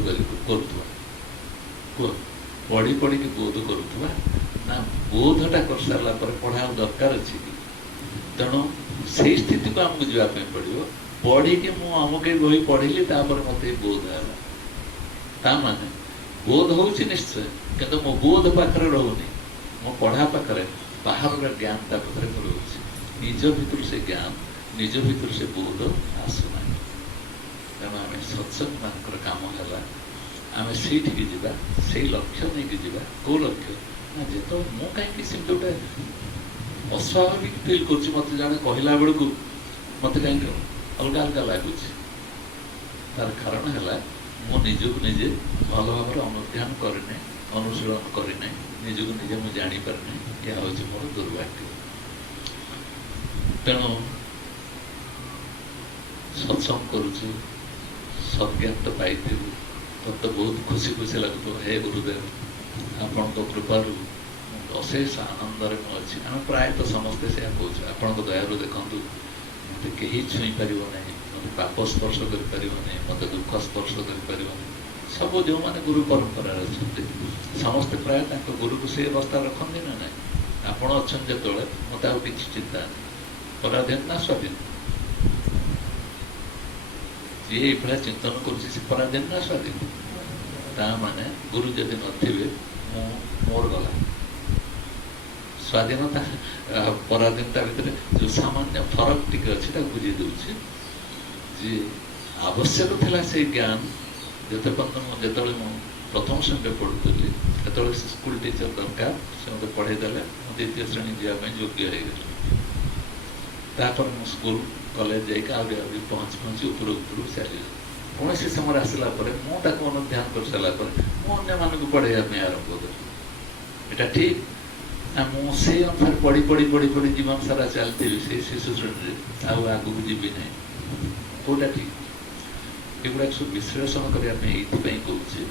କରୁଥିବା? କୁହ, ପଢ଼ି ପଢ଼ିକି ବୋଧ କରୁଥିବା ନା ବୋଧଟା କରିସାରିଲା ପରେ ପଢ଼ା ଆଉ ଦରକାର ଅଛି କି? ତେଣୁ ସେଇ ସ୍ଥିତିକୁ ଆମକୁ ଯିବା ପାଇଁ ପଡ଼ିବ। ପଢ଼ିକି ମୁଁ ଅମୁକେ ବହି ପଢ଼ିଲି, ତାପରେ ମୋତେ ବୋଧ ହେଲା। ତା ମାନେ ବୋଧ ହେଉଛି ନିଶ୍ଚୟ, କିନ୍ତୁ ମୋ ବୋଧ ପାଖରେ ରହୁନି, ମୋ ପଢ଼ା ପାଖରେ ବାହାରର ଜ୍ଞାନ ତା ପାଖରେ ରହୁଛି। ନିଜ ଭିତରୁ ସେ ଜ୍ଞାନ, ନିଜ ଭିତରୁ ସେ ବୋଧ ଆସୁନାହିଁ। ତେଣୁ ଆମେ ସତ୍ସଙ୍ଗମାନଙ୍କର କାମ ହେଲା ଆମେ ସେଇଠିକି ଯିବା, ସେଇ ଲକ୍ଷ୍ୟ ନେଇକି ଯିବା। କେଉଁ ଲକ୍ଷ୍ୟ? ନା ଯେତେବେଳେ ମୁଁ କାହିଁକି ସେମିତି ଗୋଟେ ଅସ୍ୱାଭାବିକ ଫିଲ୍ କରୁଛି, ମୋତେ ଜଣେ କହିଲା ବେଳକୁ ମୋତେ କାହିଁକି ଅଲଗା ଅଲଗା ଲାଗୁଛି, ତାର କାରଣ ହେଲା ମୁଁ ନିଜକୁ ନିଜେ ଭଲ ଭାବରେ ଅନୁଧ୍ୟାନ କରିନାହିଁ, ଅନୁଶୀଳନ କରିନାହିଁ, ନିଜକୁ ନିଜେ ମୁଁ ଜାଣିପାରିନାହିଁ। ଏହା ହେଉଛି ମୋର ଦୁର୍ଭାଗ୍ୟ। ତେଣୁ ସତ୍ସଙ୍ଗ କରୁଛୁ, ସତ୍ଜ୍ଞାନ ତ ପାଇଥିବୁ, ତତେ ବହୁତ ଖୁସି ଖୁସି ଲାଗୁଥିବ, ହେ ଗୁରୁଦେବ ଆପଣଙ୍କ କୃପାରୁ ଅଶେଷ ଆନନ୍ଦରେ ମୁଁ ଅଛି। ଆମେ ପ୍ରାୟତଃ ସମସ୍ତେ ସେୟା କହୁଛୁ, ଆପଣଙ୍କ ଦୟାରୁ ଦେଖନ୍ତୁ ମୋତେ କେହି ଛୁଇଁ ପାରିବ ନାହିଁ, ମୋତେ ପାପ ସ୍ପର୍ଶ କରିପାରିବ ନାହିଁ, ମୋତେ ଦୁଃଖ ସ୍ପର୍ଶ କରିପାରିବ ନାହିଁ। ସବୁ ଯେଉଁମାନେ ଗୁରୁ ପରମ୍ପରାରେ ଅଛନ୍ତି ସମସ୍ତେ ପ୍ରାୟ ତାଙ୍କ ଗୁରୁକୁ ସେ ଅବସ୍ଥା ରଖନ୍ତି ନା ନାହିଁ? ଆପଣ ଅଛନ୍ତି ଯେତେବେଳେ ମୋତେ ଆଉ କିଛି ଚିନ୍ତା ନାହିଁ। ପରାଧୀନ ନା ସ୍ୱାଧୀନ? ଯିଏ ଏଇଭଳିଆ ଚିନ୍ତନ କରୁଛି ସେ ପରାଧୀନ ନା ସ୍ୱାଧୀନ? ତା ମାନେ ଗୁରୁ ଯଦି ନଥିବେ ମୋର ଗଲା। ସ୍ୱାଧୀନତା ପରାଧୀନତା ଭିତରେ ଯେଉଁ ସାମାନ୍ୟ ଫରକ ଟିକେ ଅଛି ତାକୁ ବୁଝେଇ ଦେଉଛି। ଯେ ଆବଶ୍ୟକ ଥିଲା ସେଇ ଜ୍ଞାନ ଯେତେବେଳେ ମୁଁ ପ୍ରଥମ ଶ୍ରେଣୀରେ ପଢ଼ୁଥିଲି, ସେତେବେଳେ ସ୍କୁଲ ଟିଚର ଦରକାର, ସେ ମୋତେ ପଢ଼େଇ ଦେଲେ, ମୁଁ ଦ୍ୱିତୀୟ ଶ୍ରେଣୀ ଯିବା ପାଇଁ ଯୋଗ୍ୟ ହେଇଗଲି। ତାପରେ ମୁଁ ସ୍କୁଲ କଲେଜ ଯାଇକି ଆହୁରି ପହଞ୍ଚି ଉପରକୁ ଚାଲିଲି। କୌଣସି ସମୟରେ ଆସିଲା ପରେ ମୁଁ ତାକୁ ଅନୁଧ୍ୟାନ କରିସାରିଲା ପରେ ମୁଁ ଅନ୍ୟମାନଙ୍କୁ ପଢ଼େଇବା ପାଇଁ ଆରମ୍ଭ କଲି। ଏଇଟା ଠିକ୍ ନା? ମୁଁ ସେଇ ଅନୁସାରେ ପଢ଼ି ପଢ଼ି ପଢ଼ି ପଢ଼ି ଜୀବନ ସାରା ଚାଲିଥିବି ସେଇ ଶିଶୁ ଶ୍ରେଣୀରେ, ଆଉ ଆଗକୁ ଯିବି ନାହିଁ। କେଉଁଟା ଠିକ୍? ଏଗୁଡ଼ାକ ସବୁ ବିଶ୍ଳେଷଣ କରିବା ପାଇଁ ଏଇଥିପାଇଁ କହୁଛି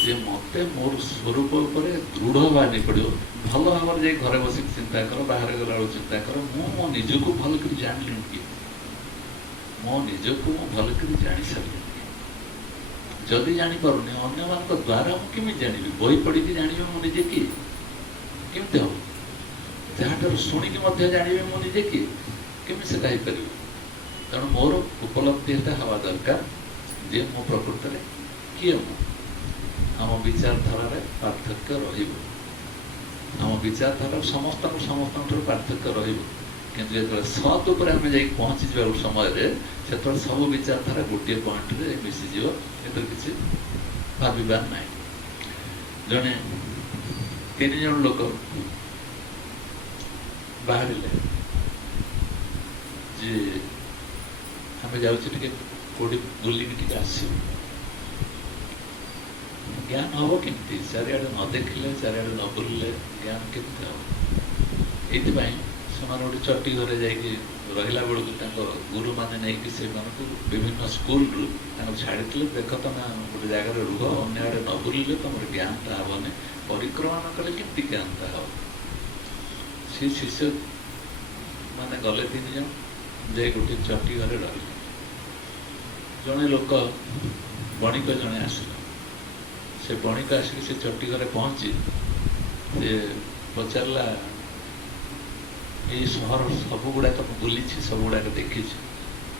ଯେ ମୋତେ ମୋର ସ୍ୱରୂପ ଉପରେ ଦୃଢ଼ ହେବାନି ପଡ଼ିବ। ଭଲ ଭାବରେ ଯାଇ ଘରେ ବସିକି ଚିନ୍ତା କର, ବାହାରେ ଗଲାବେଳକୁ ଚିନ୍ତା କର, ମୁଁ ମୋ ନିଜକୁ ଭଲ କରି ଜାଣିଲିଣି କି? ମୋ ନିଜକୁ ମୁଁ ଭଲ କରି ଜାଣିସାରିଲିଣି କି? ଯଦି ଜାଣିପାରୁନି, ଅନ୍ୟମାନଙ୍କ ଦ୍ୱାରା ମୁଁ କେମିତି ଜାଣିବି? ବହି ପଢ଼ିକି ଜାଣିବି ମୁଁ ନିଜେ କିଏ? କେମିତି ହେବ? ଯାହାଠାରୁ ଶୁଣିକି ମଧ୍ୟ ଜାଣିବି ମୁଁ ନିଜେ କିଏ? କେମିତି ସେଟା ହେଇପାରିବ? ତେଣୁ ମୋର ଉପଲବ୍ଧି ଏଟା ହେବା ଦରକାର ଯେ ମୁଁ ପ୍ରକୃତରେ କିଏ? ମୁଁ ଆମ ବିଚାରଧାରାରେ ପାର୍ଥକ୍ୟ ରହିବ, ଆମ ବିଚାରଧାରା ସମସ୍ତଙ୍କଠାରୁ ପାର୍ଥକ୍ୟ ରହିବ, କିନ୍ତୁ ଯେତେବେଳେ ସତ୍ ଉପରେ ଆମେ ଯାଇକି ପହଞ୍ଚିଯିବା ସମୟରେ ସେତେବେଳେ ସବୁ ବିଚାରଧାରା ଗୋଟିଏ ପଏଣ୍ଟରେ ମିଶିଯିବ। ଏଥିରେ କିଛି ଭାବିବାର ନାହିଁ। ଜଣେ 3 जन लोक बाहर जे आम जाऊे कौटी बुलिक आसो ज्ञान हम केमती चारिआडे न देखिले चारिआडे न बुलिले ज्ञान केमती हम ये गोटे चटी घरे जाकि रहा बेलू गुरु मैंने नहीं से विभिन्न स्कूल छाड़ी देख तुम गोटे जगह रुह अन्य आड़े न बुलिले तुम ज्ञानटा हेनी परिक्रमा न कले केमती ज्ञानटा हम से शिष्य मैंने गले 3 जन जा गोटे चटी घरे रही जड़े लोक बणिक जड़े आसला से बणिक आसिक से चटी घरे पहुँची से पचारा ये सहर सब गुड़ाक बुली सब गुड़ाक देखी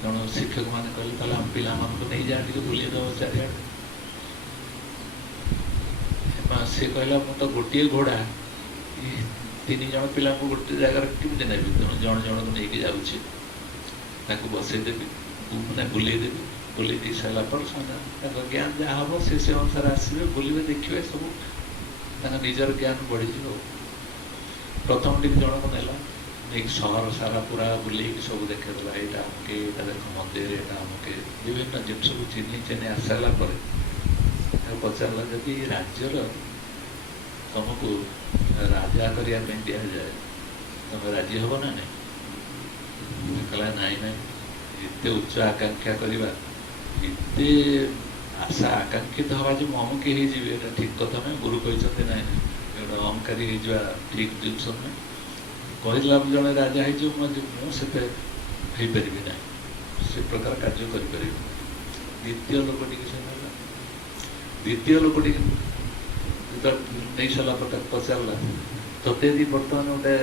जन शिक्षक मैंने कहले आम पिला नहीं जा बुले दब चारिआडे से कहला मु तो गोटे घोड़ा 3 जन पिला गोटे जगार केमी नेबी तेणु जन जन को लेकिन जाऊँगी बसईदेवी मैंने बुलेदेवी बुले दी सारा पर ज्ञान जहाँ हम से अनुसार आसवे बुलवे देखिए सब निजर ज्ञान बढ़ी प्रथम टी जन को नेला नहीं सहर सारा पूरा बुले सब देखेला यहाँ आमके देख मंदिर यहाँ आमके विभिन्न जिन सब चिन्ह चिन्ह आस सारापर पचारा जदि राज्यर तुमको राजा करने दि जाए तुम राजी हम ना नहीं कहला नाई ना एत उच्च आकांक्षा करवा एत आशा आकांक्षित हवा जो अमुकी हो ठीक कथा ना गुरु कहते ना गोटे अहंकारी हो ठीक जिनस ना कहला जड़े राजा मुझे पारि ना से प्रकार कार्य कर द्वितीय लोकटी से द्वितीय लोकटी नहीं सारा प्रकार पचारा तोते यदि बर्तमान गोटे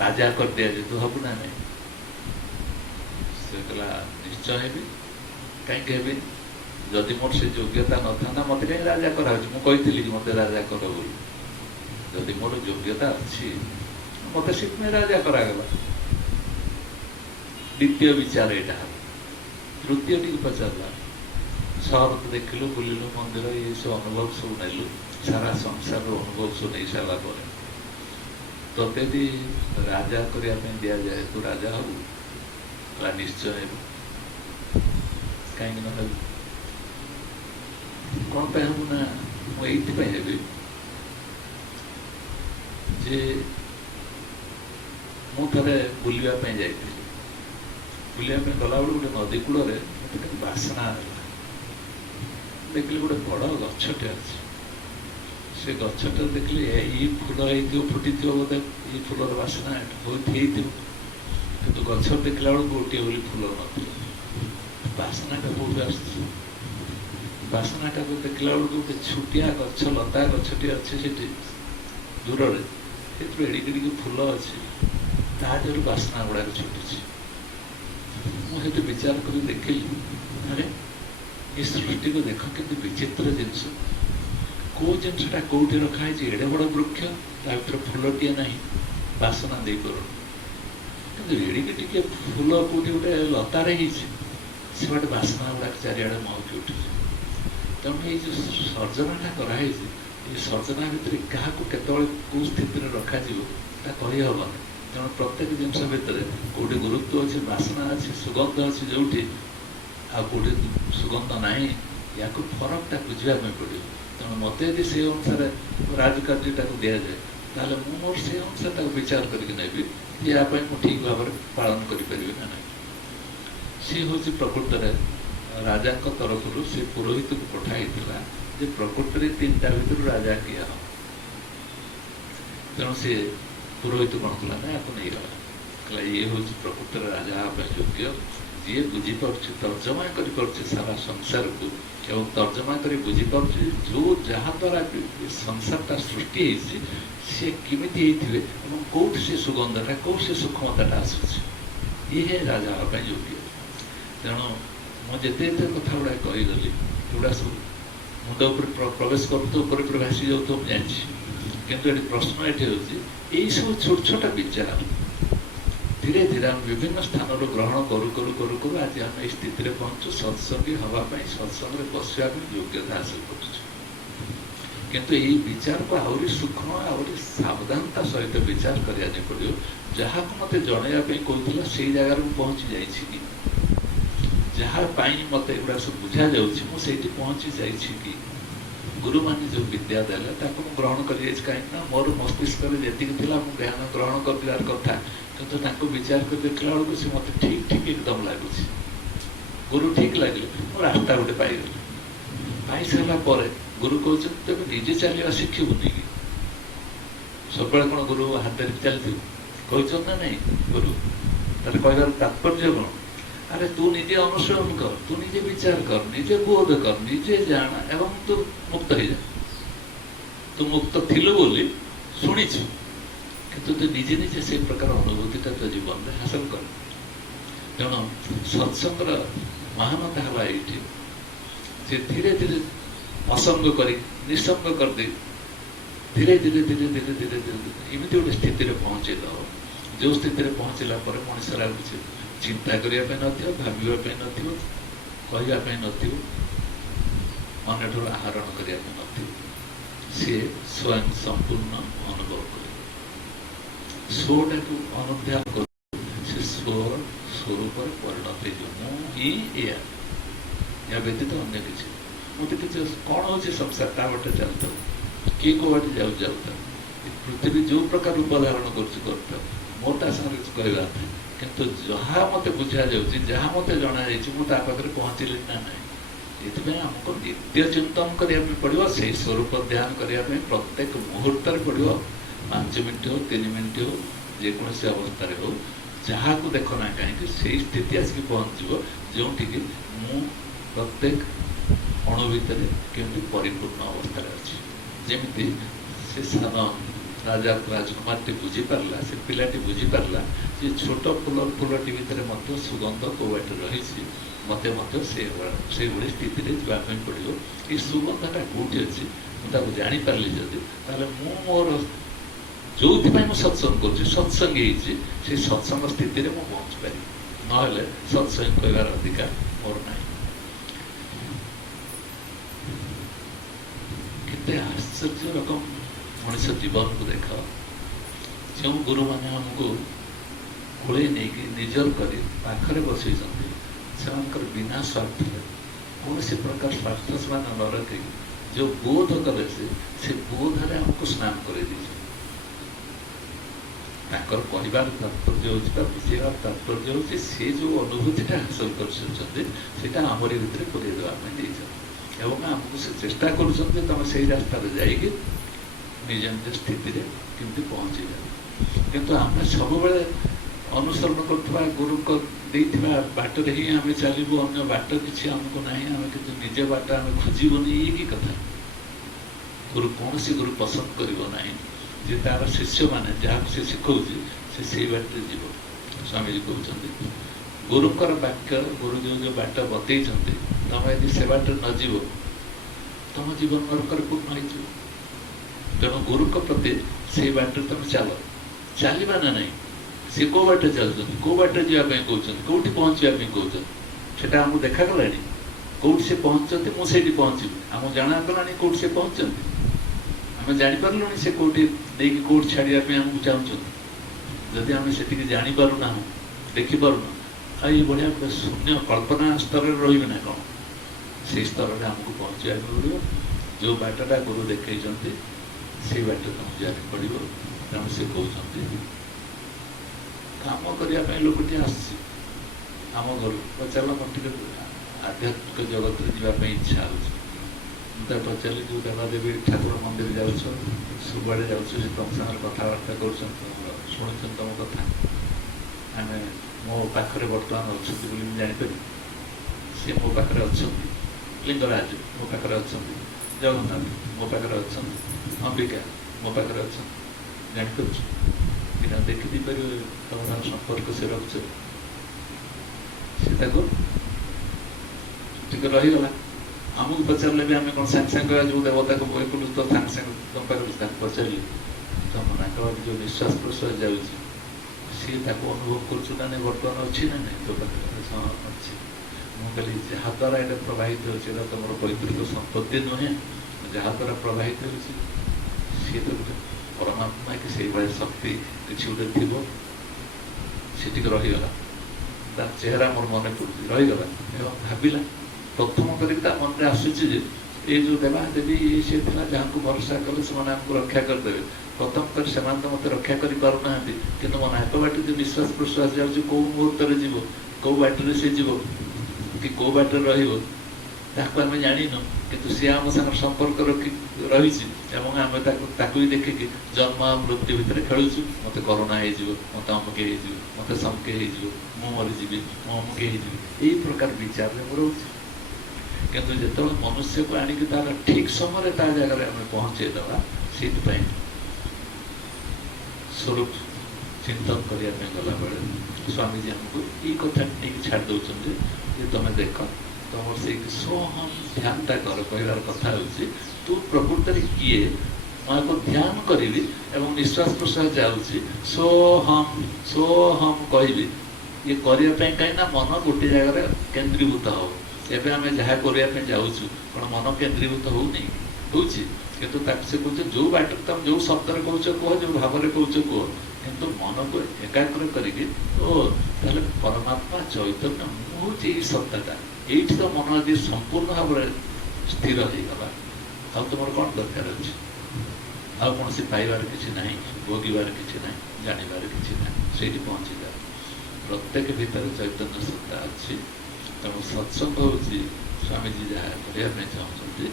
राजा कर दि जाए तू हबू ना नहीं से कहला निश्चय हेबी कहीं जदि मोर से योग्यता न था मत कहीं राजा कराऊँ मुझे मत राजा कर जदि मोर योग्यता अच्छी मत से राजा करागला द्वितीय विचार यहाँ तृतीय टी पचारा सहर तो देखिलु बुलिलु मंदिर ये सब अनुभव सब नेलु सारा संसार अनुभव सब नहीं सारापर तोते भी राजा करने दि जाए तू राजा हबू निश्चय कहीं न कौन पे हूँ ना मुझे जे मुझे बुलवाई जाइली बुलवाई गला बेलू गोटे नदी कूल में बासना देखिए गोटे बड़ गछटे अच्छे से गछटे देखिए ये फूल हो फुटी बोधे ये फूलर बासना बहुत कि गछ देखला बेलू गोटे बोली फूल न बासनाटा कौट आस बासनाटा को देखला बेलू गोटे छुटिया गछ लता गछटी अच्छे से दूर में एड़िकी फूल अच्छे ताजर बासना गुड़ाक छुटी मुझे विचार कर देखिली अरे ये सृष्टि को देख कि विचित्र जिनस कौ जिनसा कौटी रखाई एड़े बड़ वृक्ष भर फूलटे ना बासना दे पार एड़िकी टे फूल कौटी गोटे लतार से गोटे बासना गुड़ाक चारिआडे महकी उठे तेणु ये जो सर्जनाटा कराई ये सर्जना भितर क्या कौ स्थित रखा कहीहबन तेणु प्रत्येक जिनस भितर कौटी गुरुत्व अच्छे बासना अच्छे सुगंध अच्छे जो आउटे सुगंध ना या फरकटा बुझापी पड़ो तेणु मत यदि से अनुसार राजकार्यटा दि जाए ताले मोर से अनुसार विचार करके यापाई मुझे ठीक भाव में पालन करें ना ना सी हूँ प्रकृत राजा तरफ से पुरोहित को पठाई जे प्रकृत में 3टा भर राजा किए हम तेणु से पुरोहित कौन कला ना आपको नहीं गला कहला ये हूँ प्रकृत राजा योग्य जी बुझीपार तर्जमा कर सारा संसार को एवं तर्जमा कर बुझीपार जो जहाँ द्वारा संसारटा सृष्टि सी केमी कौट से सुगंधटा कौट से सूक्ष्मता आसूँ ये राजा हाँपाई योग्य तेणु मुझे कथा गुड़ा कहीगली गुड़ा सब मुंड प्रवेश कर भासी जाऊ जानी किंतु ये प्रश्न ये यही सब छोट छोट विचार धीरे धीरे हम विभिन्न स्थान ग्रहण करू करू करू करू आज आम ये स्थित पहुँचु सत्संगी हाँपाई सत्संग बसवाई योग्यता हासिल कर କିନ୍ତୁ ଏଇ ବିଚାରକୁ ଆହୁରି ସୂକ୍ଷ୍ମ ଆହୁରି ସାବଧାନତା ସହିତ ବିଚାର କରିବାକୁ ପଡ଼ିବ। ଯାହାକୁ ମୋତେ ଜଣେଇବା ପାଇଁ କହୁଥିଲା ସେଇ ଜାଗାରେ ମୁଁ ପହଞ୍ଚି ଯାଇଛି କି, ଯାହା ପାଇଁ ମୋତେ ଏଗୁଡ଼ା ସବୁ ବୁଝାଯାଉଛି ମୁଁ ସେଇଠି ପହଞ୍ଚି ଯାଇଛି କି। ଗୁରୁମାନେ ଯେଉଁ ବିଦ୍ୟା ଦେଲେ ତାକୁ ମୁଁ ଗ୍ରହଣ କରିଯାଇଛି, କାହିଁକିନା ମୋର ମସ୍ତିଷ୍କରେ ଯେତିକି ଥିଲା ମୁଁ ଜ୍ଞାନ ଗ୍ରହଣ କରିବାର କଥା, କିନ୍ତୁ ତାଙ୍କୁ ବିଚାର କରି ଦେଖିଲା ବେଳକୁ ସେ ମୋତେ ଠିକ୍ ଠିକ୍ ଏକଦମ ଲାଗୁଛି। ଗୁରୁ ଠିକ୍ ଲାଗିଲେ ମୁଁ ରାସ୍ତା ଗୋଟେ ପାଇଗଲି। ପାଇସାରିଲା ପରେ ଗୁରୁ କହୁଛନ୍ତି ତେବେ ନିଜେ ଚାଲିବା ଶିଖିବୁନି କି? ସବୁବେଳେ କ'ଣ ଗୁରୁ ହାତ ଧରି ଚାଲିଥିବୁ? କହିଛନ୍ତି ନା ନାହିଁ ଗୁରୁ? ତାହେଲେ କହିବାର ତାତ୍ପର୍ଯ୍ୟ କ'ଣ? ଆରେ ତୁ ନିଜେ ଅନୁସରଣ କର, ତୁ ନିଜେ ବିଚାର କର, ନିଜେ ବୋଧ କର, ନିଜେ ଜାଣ ଏବଂ ତୁ ମୁକ୍ତ ହେଇଯା। ତୁ ମୁକ୍ତ ଥିଲୁ ବୋଲି ଶୁଣିଛୁ, କିନ୍ତୁ ତୁ ନିଜେ ନିଜେ ସେ ପ୍ରକାର ଅନୁଭୂତିଟା ତୋ ଜୀବନରେ ହାସଲ କର। ତେଣୁ ସତ୍ସଙ୍ଗର ମହାନତା ହେଲା ଏଇଠି, ସେ ଧୀରେ ଧୀରେ ଅସଙ୍ଗ କରି ନିଃସଙ୍ଗ କରିଦେଇ ଧୀରେ ଧୀରେ ଧୀରେ ଧୀରେ ଧୀରେ ଧୀରେ ଏମିତି ଗୋଟେ ସ୍ଥିତିରେ ପହଞ୍ଚେଇ ଦେବ, ଯେଉଁ ସ୍ଥିତିରେ ପହଞ୍ଚିଲା ପରେ ମଣିଷର ଆଉ କିଛି ଚିନ୍ତା କରିବା ପାଇଁ ନଥିବ, ଭାବିବା ପାଇଁ ନଥିବ, କହିବା ପାଇଁ ନଥିବ, ଅନ୍ୟଠାରୁ ଆହରଣ କରିବା ପାଇଁ ନଥିବ। ସିଏ ସ୍ୱୟଂ ସମ୍ପୂର୍ଣ୍ଣ ଅନୁଭବ କରିବ। ସ୍ୱଟାକୁ ଅନୁଧ୍ୟାନ କରି ସେ ସ୍ୱରୂପରେ ପରିଣତ ହେଇଯିବ। ମୁଁ ହିଁ ଏୟା, ଏହା ବ୍ୟତୀତ ଅନ୍ୟ କିଛି ମୋତେ କିଛି କ'ଣ ହେଉଛି ସଂସାର ତା ବାଟେ ଚାଲୁଥାଉ, କିଏ କୋଉ ବାଟେ ଯାଉଥାଉ, ପୃଥିବୀ ଯେଉଁ ପ୍ରକାର ରୂପ ଧାରଣ କରୁଛି କରୁଥାଉ, ମୋର ତା ସାଙ୍ଗରେ କିଛି କହିବା ନାହିଁ। କିନ୍ତୁ ଯାହା ମୋତେ ବୁଝାଯାଉଛି, ଯାହା ମୋତେ ଜଣାଯାଇଛି, ମୁଁ ତା ପାଖରେ ପହଞ୍ଚିଲି ନା ନାହିଁ। ଏଥିପାଇଁ ଆମକୁ ନିତ୍ୟ ଚିନ୍ତନ କରିବା ପାଇଁ ପଡ଼ିବ, ସେଇ ସ୍ୱରୂପ ଧ୍ୟାନ କରିବା ପାଇଁ ପ୍ରତ୍ୟେକ ମୁହୂର୍ତ୍ତରେ ପଡ଼ିବ। 5 ମିନିଟ୍ ହଉ, 3 ମିନିଟ୍ ହଉ, ଯେକୌଣସି ଅବସ୍ଥାରେ ହଉ, ଯାହାକୁ ଦେଖ ନା କାହିଁକି ସେଇ ସ୍ଥିତି ଆସିକି ପହଞ୍ଚିବ ଯେଉଁଠିକି ମୁଁ ପ୍ରତ୍ୟେକ ଅଣୁ ଭିତରେ କେମିତି ପରିପୂର୍ଣ୍ଣ ଅବସ୍ଥାରେ ଅଛି। ଯେମିତି ସେ ସାନ ରାଜକୁମାରଟି ବୁଝିପାରିଲା, ସେ ପିଲାଟି ବୁଝିପାରିଲା ଯେ ଛୋଟ ଫୁଲଟି ଭିତରେ ମଧ୍ୟ ସୁଗନ୍ଧ କୋଉ ବାଟେ ରହିଛି, ମୋତେ ମଧ୍ୟ ସେଇଭଳି ସ୍ଥିତିରେ ଯିବା ପାଇଁ ପଡ଼ିବ। ଏ ସୁଗନ୍ଧଟା କେଉଁଠି ଅଛି ମୁଁ ତାକୁ ଜାଣିପାରିଲି ଯଦି, ତାହେଲେ ମୁଁ ମୋର ଯେଉଁଥିପାଇଁ ମୁଁ ସତ୍ସଙ୍ଗ କରୁଛି, ସତ୍ସଙ୍ଗ ହେଇଛି, ସେଇ ସତ୍ସଙ୍ଗ ସ୍ଥିତିରେ ମୁଁ ପହଞ୍ଚି ପାରିବି। ନହେଲେ ସତ୍ସଙ୍ଗ କହିବାର ଅଧିକାର ମୋର ନାହିଁ। କେତେ ଆଶ୍ଚର୍ଯ୍ୟ ରକମ ମଣିଷ ଜୀବନକୁ ଦେଖ, ଯେଉଁ ଗୁରୁମାନେ ଆମକୁ କୋଳେଇ ନେଇକି ନିଜର କରି ପାଖରେ ବସେଇଛନ୍ତି, ସେମାନଙ୍କର ବିନା ସ୍ୱାର୍ଥରେ କୌଣସି ପ୍ରକାର ସ୍ୱାର୍ଥ ସେମାନେ ନ ରଖି ଯେଉଁ ବୋଧ କଲେ ସେ ବୋଧରେ ଆମକୁ ସ୍ନାନ କରେଇ ଦେଇଛନ୍ତି। ତାଙ୍କର କହିବାର ତାତ୍ପର୍ଯ୍ୟ ହେଉଛି ବା ବୁଝେଇବାର ତାତ୍ପର୍ଯ୍ୟ ହେଉଛି ସେ ଯେଉଁ ଅନୁଭୂତିଟା ହାସଲ କରିସାରିଛନ୍ତି ସେଇଟା ଆମରି ଭିତରେ ପୁରେଇ ଦେବା ପାଇଁ ଦେଇଛନ୍ତି ଏବଂ ଆମକୁ ସେ ଚେଷ୍ଟା କରୁଛନ୍ତି ତମେ ସେଇ ରାସ୍ତାରେ ଯାଇକି ନିଜ ନିଜ ସ୍ଥିତିରେ କେମିତି ପହଞ୍ଚିଯାଅ। କିନ୍ତୁ ଆମେ ସବୁବେଳେ ଅନୁସରଣ କରୁଥିବା ଗୁରୁଙ୍କ ଦେଇଥିବା ବାଟରେ ହିଁ ଆମେ ଚାଲିବୁ, ଅନ୍ୟ ବାଟ କିଛି ଆମକୁ ନାହିଁ, ଆମେ କିନ୍ତୁ ନିଜ ବାଟ ଆମେ ଖୋଜିବୁନି। ଇଏ କି କଥା? ଗୁରୁ କୌଣସି ଗୁରୁ ପସନ୍ଦ କରିବ ନାହିଁ ଯେ ତାର ଶିଷ୍ୟମାନେ ଯାହାକୁ ସେ ଶିଖଉଛି ସେ ସେଇ ବାଟରେ ଯିବ। ସ୍ୱାମୀଜୀ କହୁଛନ୍ତି ଗୁରୁଙ୍କର ବାକ୍ୟ, ଗୁରୁ ଯେଉଁ ଯେଉଁ ବାଟ ବତେଇଛନ୍ତି, ତମେ ଯଦି ସେ ବାଟରେ ନ ଯିବ ତମ ଜୀବନ ନରକରେ ପୂର୍ଣ୍ଣ ହେଇଯିବ। ତେଣୁ ଗୁରୁଙ୍କ ପ୍ରତି ସେଇ ବାଟରେ ତମେ ଚାଲିବା ନା ନାହିଁ। ସେ କୋଉ ବାଟରେ ଚାଲୁଛନ୍ତି, କୋଉ ବାଟରେ ଯିବା ପାଇଁ କହୁଛନ୍ତି, କୋଉଠି ପହଞ୍ଚିବା ପାଇଁ କହୁଛନ୍ତି, ସେଟା ଆମକୁ ଦେଖାଗଲାଣି। କୋଉଠି ସେ ପହଞ୍ଚୁଛନ୍ତି ମୁଁ ସେଇଠି ପହଞ୍ଚିବି, ଆମକୁ ଜଣାଗଲାଣି କୋଉଠି ସେ ପହଞ୍ଚୁଛନ୍ତି। ଆମେ ଜାଣିପାରିଲୁଣି ସେ କୋଉଠି ନେଇକି କୋଉଠି ଛାଡ଼ିବା ପାଇଁ ଆମକୁ ଚାହୁଁଛନ୍ତି। ଯଦି ଆମେ ସେଠିକି ଜାଣିପାରୁନାହୁଁ, ଦେଖିପାରୁନା, ଆଉ ଏଇ ଭଳିଆ ଗୋଟେ ଶୂନ୍ୟ କଳ୍ପନା ସ୍ତରରେ ରହିବେ ନା କ'ଣ? ସେଇ ସ୍ତରରେ ଆମକୁ ପହଞ୍ଚିବାକୁ ପଡ଼ିବ। ଯେଉଁ ବାଟଟା ଗୁରୁ ଦେଖେଇଛନ୍ତି ସେଇ ବାଟରେ ତମକୁ ଯିବାକୁ ପଡ଼ିବ। ତେଣୁ ସେ କହୁଛନ୍ତି କାମ କରିବା ପାଇଁ ଲୋକଟି ଆସିଛି ଆମ ଘରକୁ, ପଚାରିଲା ମୋର ଟିକେ ଆଧ୍ୟାତ୍ମିକ ଜଗତରେ ଯିବା ପାଇଁ ଇଚ୍ଛା ହେଉଛି। ମୁଁ ତାକୁ ପଚାରିଲି ଯେଉଁ ଦେବାଦେବୀ ଠାକୁର ମନ୍ଦିର ଯାଉଛ, ସବୁଆଡ଼େ ଯାଉଛ, ସେ ତମ ସାଙ୍ଗରେ କଥାବାର୍ତ୍ତା କରୁଛନ୍ତି, ଶୁଣୁଛନ୍ତି ତମ କଥା, ଆମେ ମୋ ପାଖରେ ବର୍ତ୍ତମାନ ଅଛନ୍ତି ବୋଲି ମୁଁ ଜାଣିପାରିବି। ସେ ମୋ ପାଖରେ ଅଛନ୍ତି, ଲିଙ୍ଗରାଜ ମୋ ପାଖରେ ଅଛନ୍ତି, ଜଗନ୍ନାଥ ମୋ ପାଖରେ ଅଛନ୍ତି, ଅମ୍ବିକା ମୋ ପାଖରେ ଅଛନ୍ତି, ଜାଣିପାରୁଛୁ। ଏଇଟା ଦେଖି ଦେଇପାରିବ ତମ ସମ୍ପର୍କ ସେ ରଖୁଛ। ସେ ତାକୁ ଟିକେ ରହିଗଲା। ଆମକୁ ପଚାରିଲେ ବି ଆମେ କ'ଣ ସାଙ୍ଗେ ସାଙ୍ଗେ ଯେଉଁ ଦେବତାକୁ ବହି ପଡ଼ୁ ତ ସାଙ୍ଗେ ସାଙ୍ଗେ ତମ ପାଖରେ ତାକୁ ପଚାରିଲି ତମ ନାକ ଯେଉଁ ନିଶ୍ୱାସ ପ୍ରଶ୍ୱାସ ଯାଉଛି ସିଏ ତାକୁ ଅନୁଭବ କରୁଛୁ ନା ନାହିଁ, ବର୍ତ୍ତମାନ ଅଛି ନା ନାହିଁ ତୋ ପାଖରେ? ଅଛି। ମୁଁ କହିଲି ଯାହାଦ୍ୱାରା ଏଇଟା ପ୍ରବାହିତ ହେଉଛି ଏଇଟା ତମର ପୈତୃକ ସମ୍ପତ୍ତି ନୁହେଁ, जहाँ द्वारा प्रवाहित होଉଛି ସିଏ ତ ଗୋଟେ ପରମାତ୍ମା କି ସେଇଭଳିଆ ଶକ୍ତି କିଛି ଗୋଟେ ଥିବ। ସେ ଟିକେ ରହିଗଲା, ତା ଚେହେରା ମୋର ମନେ ପଡ଼ୁଛି, ରହିଗଲା ଏବଂ ଭାବିଲା ପ୍ରଥମ କରିକି ତା ମନରେ ଆସୁଛି ଯେ ଏଇ ଯେଉଁ ଦେବା ଦେବୀ ସେ ଥିଲା ଯାହାଙ୍କୁ ଭରସା କଲେ ସେମାନେ ଆମକୁ ରକ୍ଷା କରିଦେବେ। ପ୍ରଥମ କରି ସେମାନେ ତ ମୋତେ ରକ୍ଷା କରିପାରୁନାହାନ୍ତି, କିନ୍ତୁ ମୋ ନାକ ବାଟରେ ଯେଉଁ ନିଶ୍ୱାସ ପ୍ରଶ୍ୱାସ ଯାଉଛି କେଉଁ ମୁହୂର୍ତ୍ତରେ ଯିବ, କେଉଁ ବାଟରେ ସେ ଯିବ କି କେଉଁ ବାଟରେ ରହିବ ତାକୁ ଆମେ ଜାଣିନୁ, କିନ୍ତୁ ସିଏ ଆମ ସାଙ୍ଗରେ ସମ୍ପର୍କ ରହିଛି ଏବଂ ଆମେ ତାକୁ ବି ଦେଖିକି ଜନ୍ମ ଆଉ ମୃତ୍ୟୁ ଭିତରେ ଖେଳୁଛୁ। ମୋତେ କରୋନା ହେଇଯିବ, ମୋତେ ଅମୁକ ହେଇଯିବ, ମୋତେ ସମକେ ହେଇଯିବ, ମୁଁ ମରିଯିବି, ମୁଁ ଅମୁକ ହେଇଯିବି, ଏଇ ପ୍ରକାର ବିଚାରରେ ମୁଁ ରହୁଛି। କିନ୍ତୁ ଯେତେବେଳେ ମନୁଷ୍ୟକୁ ଆଣିକି ତାର ଠିକ୍ ସମୟରେ ତା ଜାଗାରେ ଆମେ ପହଞ୍ଚେଇ ଦେବା, ସେଇଥିପାଇଁ ସ୍ୱରୂପ ଚିନ୍ତନ କରିବା ପାଇଁ ଗଲାବେଳେ ସ୍ୱାମୀଜୀ ଆମକୁ ଏଇ କଥା ନେଇକି ଛାଡ଼ି ଦେଉଛନ୍ତି ଯେ ତମେ ଦେଖ ତମର ସେଇ ସୋହମ୍ ଧ୍ୟାନଟା କର। କହିବାର କଥା ହେଉଛି ତୁ ପ୍ରକୃତରେ କିଏ, ମୁଁ ଆକୁ ଧ୍ୟାନ କରିବି ଏବଂ ନିଶ୍ୱାସ ପ୍ରଶ୍ୱାସ ଯାଉଛି ସୋହମ୍ କହିବି। ଇଏ କରିବା ପାଇଁ କାହିଁକି ନା ମନ ଗୋଟେ ଜାଗାରେ କେନ୍ଦ୍ରୀଭୂତ ହେବ। ଏବେ ଆମେ ଯାହା କରିବା ପାଇଁ ଯାଉଛୁ କ'ଣ ମନ କେନ୍ଦ୍ରୀଭୂତ ହେଉନି? ହେଉଛି, କିନ୍ତୁ ତାକୁ ସେ କହୁଛ ଯେଉଁ ବାଟରେ ତମେ ଯେଉଁ ଶବ୍ଦରେ କହୁଛ କୁହ, ଯେଉଁ ଭାବରେ କହୁଛ କୁହ, କିନ୍ତୁ ମନକୁ ଏକାଗ୍ର କରିକି ଓ ତାହେଲେ ପରମାତ୍ମା ଚୈତନ୍ୟ ମୁଁ ହେଉଛି ଏଇ ସତ୍ତାଟା। ଏଇଠି ତ ମନ ଯଦି ସମ୍ପୂର୍ଣ୍ଣ ଭାବରେ ସ୍ଥିର ହେଇଗଲା ଆଉ ତୁମର କ'ଣ ଦରକାର ଅଛି? ଆଉ କୌଣସି ପାଇବାର କିଛି ନାହିଁ, ଭୋଗିବାର କିଛି ନାହିଁ, ଜାଣିବାର କିଛି ନାହିଁ, ସେଇଠି ପହଞ୍ଚିଯାଅ। ପ୍ରତ୍ୟେକ ଭିତରେ ଚୈତନ୍ୟ ସତ୍ତା ଅଛି। ତେଣୁ ସତ୍ସଙ୍ଗ ହେଉଛି ସ୍ୱାମୀଜୀ ଯାହା କରିବା ପାଇଁ ଚାହୁଁଛନ୍ତି,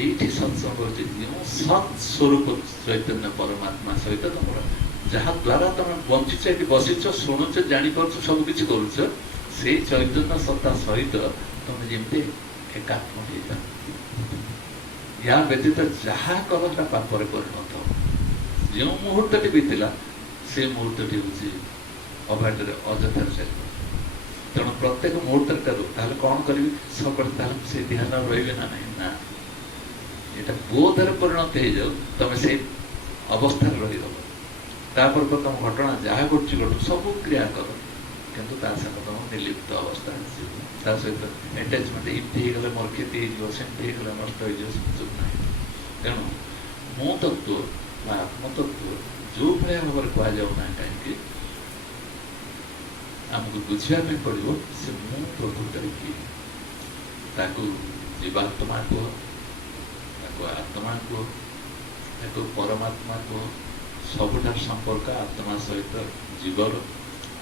ଏଇଠି ସତ୍ସଙ୍ଗ ହେଉଛି ଯେଉଁ ସତ୍ ସ୍ୱରୂପ ଚୈତନ୍ୟ ପରମାତ୍ମା ସହିତ ତମର ଯାହା ଦ୍ୱାରା ତମେ ବଞ୍ଚିଛ, ଏଠି ବସିଛ, ଶୁଣୁଛ, ଜାଣିପାରୁଛ, ସବୁ କିଛି କରୁଛ, ସେଇ ଚୈତନ୍ୟ ସତ୍ତା ସହିତ ତମେ ଯେମିତି ଏକାତ୍ମ ହେଇଯାଅ। ୟା ବ୍ୟତୀତ ଯାହା କର ସେଟା ପାପରେ ପରିଣତ ହେବ। ଯେଉଁ ମୁହୂର୍ତ୍ତଟି ବିତିଲା ସେ ମୁହୂର୍ତ୍ତଟି ହେଉଛି ଅବାଟରେ ଅଯଥାରେ ଚାଲିବ। ତେଣୁ ପ୍ରତ୍ୟେକ ମୁହୂର୍ତ୍ତରେ କରୁ। ତାହେଲେ କ'ଣ କରିବି ସବୁବେଳେ? ତାହେଲେ ସେ ଧ୍ୟାନ ରହିବେ ନା ନାହିଁ? ନା, ଏଇଟା ବୋଧରେ ପରିଣତ ହେଇଯାଉ, ତମେ ସେଇ ଅବସ୍ଥାରେ ରହିଗଲ। ତାପରେ ତମ ଘଟଣା ଯାହା ଘଟୁଛି ଘଟୁ, ସବୁ କ୍ରିୟା କର, କିନ୍ତୁ ତା ସାଙ୍ଗେ ତମ ନିର୍ଲିପ୍ତ ଅବସ୍ଥା ଆସିବ। ତା ସହିତ ଆଟାଚମେଣ୍ଟ ଏମିତି ହେଇଗଲେ ମୋର କ୍ଷତି ହେଇଯିବ, ସେମିତି ହେଇଗଲେ ନଷ୍ଟ ହେଇଯିବ, ସୁଯୋଗ ନାହିଁ। ତେଣୁ ମୁଁ ତତ୍ତ୍ୱ ବା ଆତ୍ମତତ୍ତ୍ୱ ଯେଉଁ ଭଳିଆ ଭାବରେ କୁହାଯାଉ ନାହିଁ କାହିଁକି, ଆମକୁ ବୁଝିବା ପାଇଁ ପଡ଼ିବ ସେ ମୁଁ ପ୍ରକୃତରେ କିଏ। ତାକୁ ଜୀବାତ୍ମା କୁହ, ତାକୁ ଆତ୍ମା କୁହ, ତାକୁ ପରମାତ୍ମା କୁହ। ସବୁଠାର ସମ୍ପର୍କ ଆତ୍ମା ସହିତ ଜୀବର,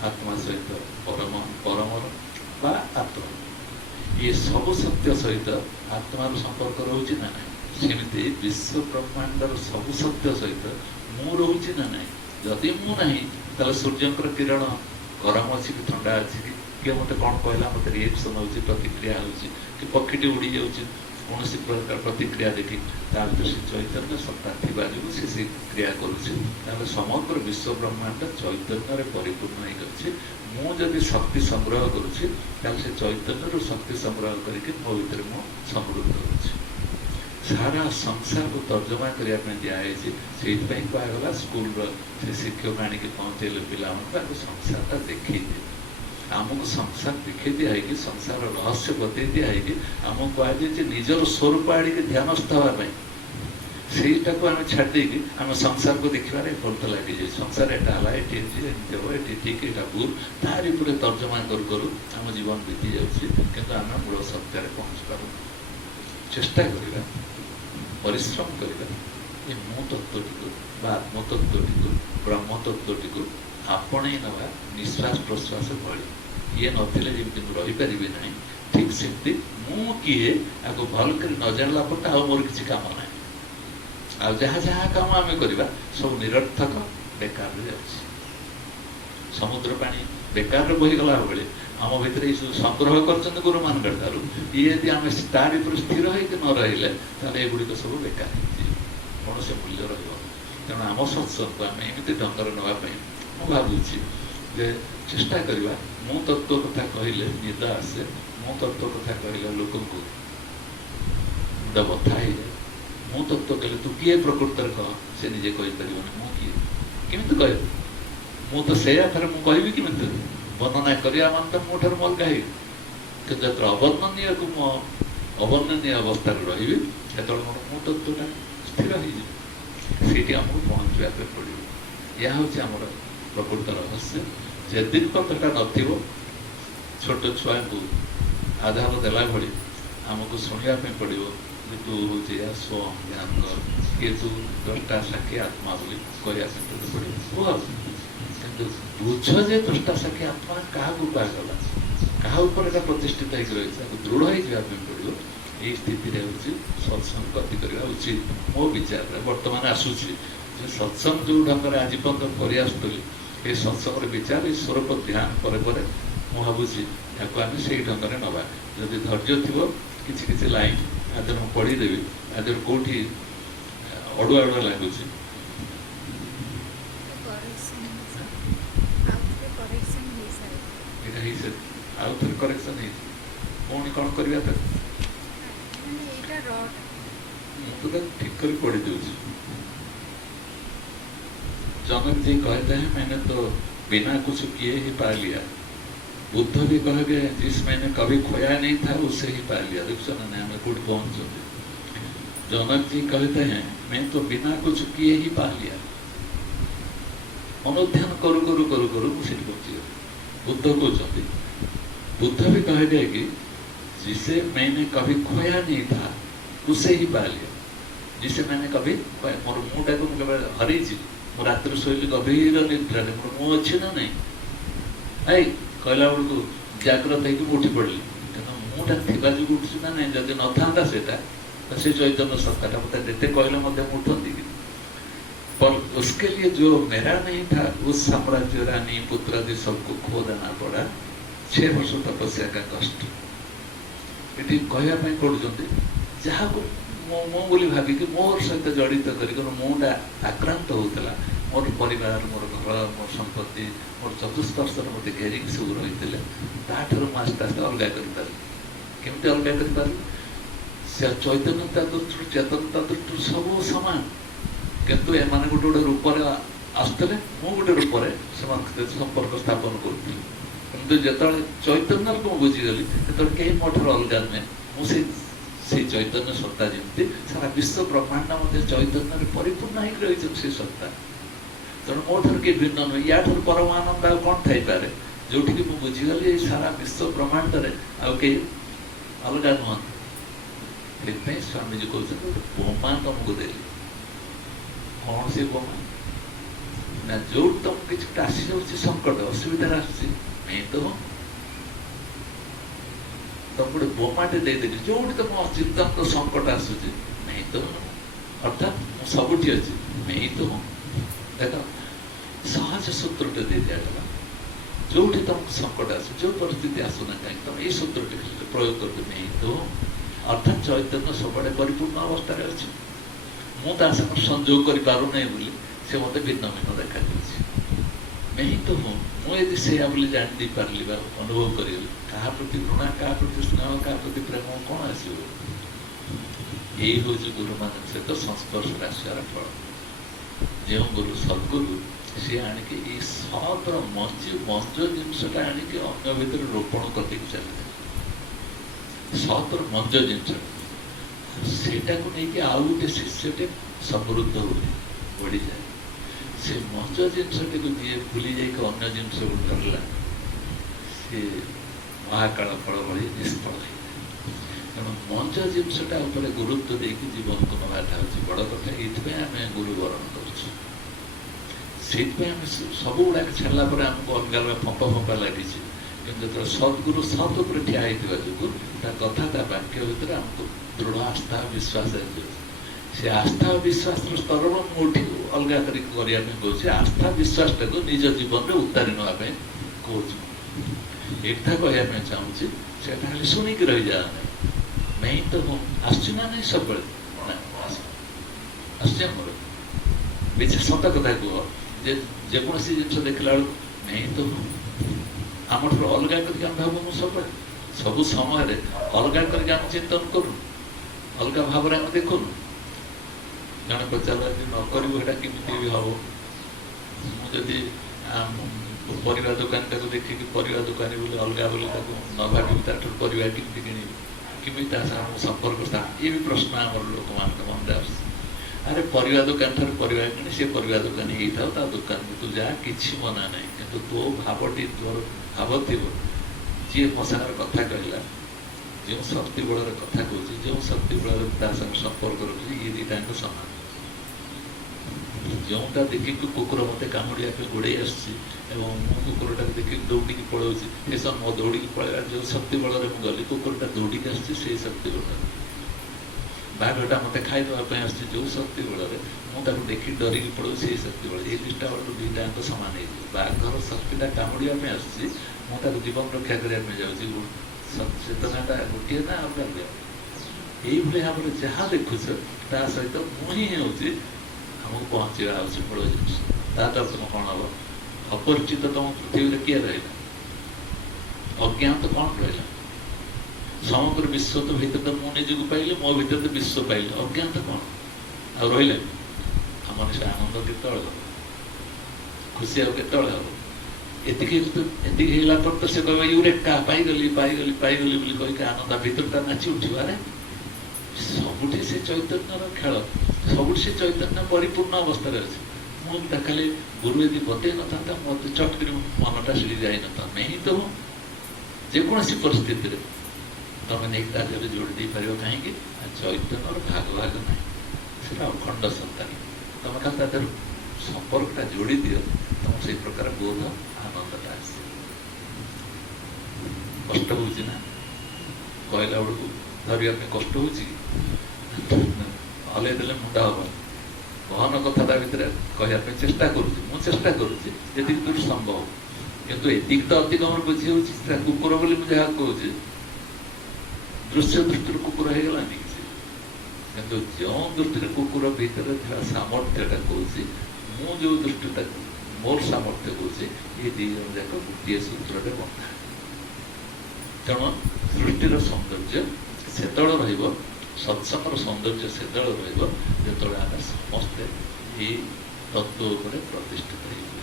ଆତ୍ମା ସହିତ ପରମର ବା ଆତ୍ମା। ଇଏ ସବୁ ସତ୍ୟ ସହିତ ଆତ୍ମାର ସମ୍ପର୍କ ରହୁଛି ନା ନାହିଁ? ସେମିତି ବିଶ୍ୱ ବ୍ରହ୍ମାଣ୍ଡର ସବୁ ସତ୍ୟ ସହିତ ମୁଁ ରହୁଛି ନା ନାହିଁ? ଯଦି ମୁଁ ନାହିଁ ତାହେଲେ ସୂର୍ଯ୍ୟଙ୍କର କିରଣ ଗରମ ଅଛି କି ଥଣ୍ଡା ଅଛି କି, କିଏ ମୋତେ କ'ଣ କହିଲା ମୋତେ ରିଏକ୍ସନ୍ ହେଉଛି, ପ୍ରତିକ୍ରିୟା ହେଉଛି, କି ପକ୍ଷୀଟି ଉଡ଼ି ଯାଉଛି କୌଣସି ପ୍ରକାର ପ୍ରତିକ୍ରିୟା ଦେଖି, ତା ଭିତରେ ସେ ଚୈତନ୍ୟ ସତ୍ତା ଥିବା ଯୋଗୁଁ ସେ କ୍ରିୟା କରୁଛି। ତାହେଲେ ସମଗ୍ର ବିଶ୍ୱ ବ୍ରହ୍ମାଣ୍ଡ ଚୈତନ୍ୟରେ ପରିପୂର୍ଣ୍ଣ ହେଇଯାଉଛି। ମୁଁ ଯଦି ଶକ୍ତି ସଂଗ୍ରହ କରୁଛି ତାହେଲେ ସେ ଚୈତନ୍ୟରୁ ଶକ୍ତି ସଂଗ୍ରହ କରିକି ମୋ ଭିତରେ ମୁଁ ସମୃଦ୍ଧ ହେଉଛି। ସାରା ସଂସାରକୁ ତର୍ଜମା କରିବା ପାଇଁ ଦିଆହେଇଛି। ସେଇଥିପାଇଁ କୁହାଗଲା ସ୍କୁଲର ସେ ଶିକ୍ଷକ ଆଣିକି ପହଞ୍ଚେଇଲେ ପିଲାମାନଙ୍କୁ, ତାକୁ ସଂସାରଟା ଦେଖେଇଦିଏ। ଆମକୁ ସଂସାର ଦେଖେଇ ଦିଆ ହେଇକି, ସଂସାରର ରହସ୍ୟ ବତେଇ ଦିଆ ହେଇକି ଆମକୁ କୁହାଯାଇଛି ନିଜର ସ୍ୱରୂପ ଆଡ଼ିକି ଧ୍ୟାନସ୍ଥ ହେବା ପାଇଁ। ସେଇଟାକୁ ଆମେ ଛାଡ଼ି ଦେଇକି ଆମେ ସଂସାରକୁ ଦେଖିବାରେ ବହୁତ ଲାଗିଯାଏ। ସଂସାର ଏଟା ହେଲା, ଏଠି ଏମିତି ହେବ, ଏଠି ଠିକ୍, ଏଇଟା ଭୁଲ, ତାରି ଉପରେ ତର୍ଜମା କରୁ କରୁ ଆମ ଜୀବନ ବିତି ଯାଉଛି, କିନ୍ତୁ ଆମେ ମୂଳ ସତ୍ୟରେ ପହଞ୍ଚି ପାରୁନୁ। ଚେଷ୍ଟା କରିବା, ପରିଶ୍ରମ କରିବା, ଏ ମୁଁ ତତ୍ତ୍ୱଟିକୁ ବା ଆତ୍ମତତ୍ତ୍ୱଟିକୁ, ବ୍ରହ୍ମତତ୍ତ୍ୱଟିକୁ ଆପଣେଇ ନେବା ନିଶ୍ୱାସ ପ୍ରଶ୍ୱାସ ଭଳି। ଇଏ ନଥିଲେ ଯେମିତି ମୁଁ ରହିପାରିବି ନାହିଁ, ଠିକ୍ ସେମିତି ମୁଁ କିଏ ଆକୁ ଭଲ କରି ନ ଜାଣିଲା ପରେ ଆଉ ମୋର କିଛି କାମ ନାହିଁ। ଆଉ ଯାହା ଯାହା କାମ ଆମେ କରିବା ସବୁ ନିରର୍ଥକ, ବେକାରରେ ଯାଉଛି। ସମୁଦ୍ର ପାଣି ବେକାରରେ ବହିଗଲା ବେଳେ ଆମ ଭିତରେ ଏଇ ସବୁ ସଂଗ୍ରହ କରିଛନ୍ତି ଗୁରୁମାନଙ୍କ ଠାରୁ, ଇଏ ଯଦି ଆମେ ତାରି ଉପରେ ସ୍ଥିର ହେଇକି ନ ରହିଲେ ତାହେଲେ ଏଗୁଡ଼ିକ ସବୁ ବେକାର ହେଇଯିବ, କୌଣସି ମୂଲ୍ୟ ରହିବ। ତେଣୁ ଆମ ସତ୍ସଙ୍ଗକୁ ଆମେ ଏମିତି ଢଙ୍ଗରେ ନେବା ପାଇଁ ମୁଁ ଭାବୁଛି ଯେ ଚେଷ୍ଟା କରିବା। ମୁଁ ତତ୍ତ୍ୱ କଥା କହିଲେ ନିଦ ଆସେ, ମୁଁ ତତ୍ତ୍ୱ କଥା କହିଲେ ଲୋକଙ୍କୁ ମୁଣ୍ଡ ବଥା ହେଇଯାଏ। ମୁଁ ତତ୍ତ୍ୱ କହିଲେ ତୁ କିଏ ପ୍ରକୃତରେ କହ, ସେ ନିଜେ କହିପାରିବନି ମୁଁ କିଏ, କେମିତି କହିବ? ମୁଁ ତ ସେଇଆ ଥରେ ମୁଁ କହିବି କେମିତି? ବର୍ଣ୍ଣନା କରିବା ମାନେ ତ ମୋ ଠାରୁ ମୁଁ ଅଲଗା ହେଇବି। କିନ୍ତୁ ଯେତେବେଳେ ଅବର୍ଣ୍ଣନୀୟକୁ ମୁଁ ଅବର୍ଣ୍ଣନୀୟ ଅବସ୍ଥାରେ ରହିବି, ସେତେବେଳେ ମୋର ମୁଁ ତତ୍ତ୍ୱଟା ସ୍ଥିର ହେଇଯିବ। ସେଇଠି ଆମକୁ ପହଞ୍ଚିବା ପାଇଁ ପଡ଼ିବ। ଏହା ହେଉଛି ଆମର ପ୍ରକୃତ ରହସ୍ୟ। ଯେଦିନ ପର୍ଯ୍ୟନ୍ତ ନଥିବ, ଛୋଟ ଛୁଆଙ୍କୁ ଆଧାର ଦେଲା ଭଳି ଆମକୁ ଶୁଣିବା ପାଇଁ ପଡ଼ିବ ଯେ ତୁ ହେଉଛି ଏହା ସ୍ୱଜ୍ଞାନ, କିଏ ତୁ ଦ୍ରଷ୍ଟା ସାକ୍ଷୀ ଆତ୍ମା ବୋଲି କହିବା ପାଇଁ ତୋତେ ପଡ଼ିବ। କୁହ, କିନ୍ତୁ ବୁଝ ଯେ ଦ୍ରଷ୍ଟା ସାକ୍ଷୀ ଆତ୍ମା କାହାକୁ କୁହାଗଲା, କାହା ଉପରେ ଏଟା ପ୍ରତିଷ୍ଠିତ ହେଇକି ରହିଛି, ତାକୁ ଦୃଢ଼ ହେଇଯିବା ପାଇଁ ପଡ଼ିବ। ଏଇ ସ୍ଥିତିରେ ହେଉଛି ସତ୍ସଙ୍ଗ ଗତି କରିବା ଉଚିତ। ମୋ ବିଚାରରେ ବର୍ତ୍ତମାନ ଆସୁଛି ଯେ ସତ୍ସଙ୍ଗ ଯେଉଁ ଢଙ୍ଗରେ ଆଜି ପର୍ଯ୍ୟନ୍ତ କରିଆସୁଥିଲି, ଏ ସତ୍ସଙ୍ଗର ବିଚାର, ଏ ସ୍ୱରୂପ ଧ୍ୟାନ ପରେ ପରେ ମୁଁ ଭାବୁଛି ଏହାକୁ ଆମେ ସେଇ ଢଙ୍ଗରେ ନେବା। ଯଦି ଧୈର୍ଯ୍ୟ ଥିବ, କିଛି କିଛି ଲାଇନ୍ ଆଦେହରେ ମୁଁ ପଢ଼ିଦେବି, ଆଦେହରେ କେଉଁଠି ଅଡ଼ୁଆ ଅଡ଼ୁଆ ଲାଗୁଛି ଏଇଟା ହେଇସାରି ଆଉ ଥରେ କରେକ୍ସନ୍ ହେଇଛି, ପୁଣି କ'ଣ କରିବା ତାକୁ ମୁଁ ତ ତାକୁ ଠିକ୍ କରି ପढ़ी देउछि। जनक जी कहते हैं मैंने तो बिना कुछ किए ही पा लिया। बुद्ध भी कहे जिस मैंने कभी खोया नहीं था उससे ही पा लिया। देखो ना हमें कुछ पहुंच। जनक जी कहते हैं मैं तो बिना कुछ किए ही पा लिया। अनुध्यान करू करू करू करू मुझे पहुंची गए। बुद्ध को चाहते बुद्ध भी कह गए कि जिसे मैंने कभी खोया नहीं था उसे ही पा लिया। जिसे मैंने कभी मोर मुँटा को हरई मो रात्र शोली गभीर निद्रा मोर मुँह अच्छी ना नहीं आई कहला बेलू जाग्रत हो उठी पड़ली मुँटा थी जो उठुची ना नहीं जब न था से चैतन्य सत्ता मत देते कहले उठती पर उसके लिए जो मेरा नहीं था उस साम्राज्य रानी पुत्र आदि सबको खो देना पड़ा। 6 वर्ष तपस्या का कष्ट ये कहवाई पड़ुंट जहाँ को मो बोली भाविक मोर सहित जड़ित कर मुँटा आक्रांत होता मोर परिवार मोर घर मोर संपत्ति मोर चतुष्पार्श्वर मत घेरिक सब रही है ताठ आस्ते आस्ते अलग करमती अलग कर चैतन्यता दृष्टि चेतनता दृष्टि सब सामान किंतु एम गोटे गोटे रूप आसते मु गोटे रूप से संपर्क स्थापन करूँ किंतु जो चैतन्य को बुझीगली तो कहीं मोटर अलग नुहे मुझे से चैतन्य सत्ता जमी सारा विश्व ब्रह्मांड मध्य चैतन्य परिपूर्ण हो रही से सत्ता तेणु मो ठार किए भिन्न नुहे या परम आनंद आ कौन थी जो कि मुझे बुझीगली सारा विश्व ब्रह्मांड में आउ कई अलग नुहति स्वामीजी कहते बोमा तुमको देली कौन से बोमा ना जो तुम किसी आसी जाऊँगी संकट असुविधा आसूँ नहीं तो तुम गोटे बोमाटे देदेली जो तुम अचिंतन संकट आसूँ नहीं तो अर्थात सबुठी अच्छी नहीं तो देख सहज सूत्रटे दे दिगला जो तुम संकट आस जो परिस्थिति आसुना कहीं तुम ये सूत्रटे प्रयोग कर नहीं तो अर्थात चैतन्य सबड़े परिपूर्ण अवस्था अच्छी मुझे संजोग कर से मत भिन्न भिन्न देखा नहीं तो हूँ मुझे से जानी पार्ली अनुभव कर क्या प्रति घृणा क्या प्रति स्नेह क्या प्रति प्रेम कौन आसो यही हूँ गुरु मान सहित संस्पर्श आसार फल जो गुरु सद्गुरु सी आणिक सतर मंज जिनसा आणिक अन्य भितर रोपण करके चलते सतर मंज जिनसा को लेकिन आउ गोटे शिष्यटे समृद्ध बढ़ी जाए से मंज जिनसटी को जी भूली जाए अन्य जिनस को धरला सी महाकाल फल भाई निष्फल हो तेणु मंज जिनसा गुरुत्व देकी जीवन को नवाटा हूँ बड़ कथा ये आम गुरु वरण कर सब गुड़ाक छाड़ा आमको अलग अलग फंपा फंपा लगी कि जो सद्गुरु सत उपर ठिया जो कथा वाक्य भितर आमको दृढ़ आस्था विश्वास से आस्था विश्वास स्तर मुझे अलग करके आस्था विश्वास टाक निज जीवन में उतारी नापी कौन एकता कहना चाहूँगी से खाली शुणिक रही जा नहीं तो हूँ आसना नहीं सब आसमर बेचे सत कथा कह जेकोसी जिन देखला नहीं तो आम अलग कर भाव सब सब समय अलग करके चिंतन करूँ अलग भाव देखुन जड़े पचार न करा केमी हम मुझे परिवा दुकान देखिए परिवा दुकानी बोले अलग बोले न भावी परिवा केमी कि केमी संपर्क था ये भी प्रश्न आम लोक मान मन आस अरे परिवा दुकान ठार परिवा किणी सी परिवा दुकानी यही था दुकान में तू जा कि मना ना कि तो भावटी तोर भाव थी जी मो सागर कथा कहला जो शक्ति बल कथा कहे जो शक्ति बल संपर्क रखी ये दुटा सामान जोटा देखिक कुकुर मत कामुड़िया गोड़े आकुरटा देखिक दौड़ी पड़ोसी सब मो दौड़ी पड़ा जो शक्ति बल गली कुकुरटा दौड़ी आसी शक्ति बल बाघटा मत खाईदेवाई आस जो शक्ति बल मुझे देखी डरिकी पड़ो से शक्ति बल ये दुटा बल दुईटा सामान बाघर शक्तिटा कामुड़िया मुझे जीवन रक्षा करने जाऊँगी चेतनाटा गोटे ना अलग यही भाव में जहाँ देखुच ता सहित मुझे हूँ आमको पहुँचा आवश्यक बड़ जिन तरफ कौन हम अपरिचित तुम पृथ्वी में किए रहा अज्ञात कौन रहा समग्र विश्व तो भीतर तो मुझे निजक पाइले मो भीतर तो विश्व पाइले अज्ञात कौन आ रहा आम मनुष्य आनंद केत खुशी आउ केत एतिकला पर तो से कह यूरेका पाईगली पाईगली पाईगली कहीकि आनंद भीतरटा नाची उठा सबुठी से चैतन्यर खेल सबुठी से चैतन्य परिपूर्ण अवस्था अच्छे मुझे खाली गुरु यदि बतई न था मत चटक मनटा सीढ़ी जाई न नहीं तो जेकोसी परिस्थिति तुम नहीं ताकि जोड़ी दे पार कहीं चैतन्यर भाग भाग ना से अखंड सत्ता तुम खाली तार संपर्कटा जोड़ी दियो तुम से प्रकार बोध आनंदटा आस कष्ट हो कहला बेलू धरवा कष्ट हो हल्दे मुंडा हम गहन कथा भितर कहवाई चेष्टा करेष्टा करुँच दूर संभव कितु एति तो अतिक्रमण बुझी हो कुकुर बोली मुझे जहाँ कहूँ दृश्य दृष्टि कुकुर हो गलानी कितु जो दृष्टि कुकुर भीतर सामर्थ्यटा कहूँ मु दृष्टिटा मोर सामर्थ्य कहूँ ये दी जन जाक गोटे सूत्र बंधा तेणु सृष्टिर सौंदर्य सेतल रहिबो सत्संगर सौंदर्य सेतल रहिबो जेतले आमे समस्ते ये तत्व उपरे प्रतिष्ठित होइबे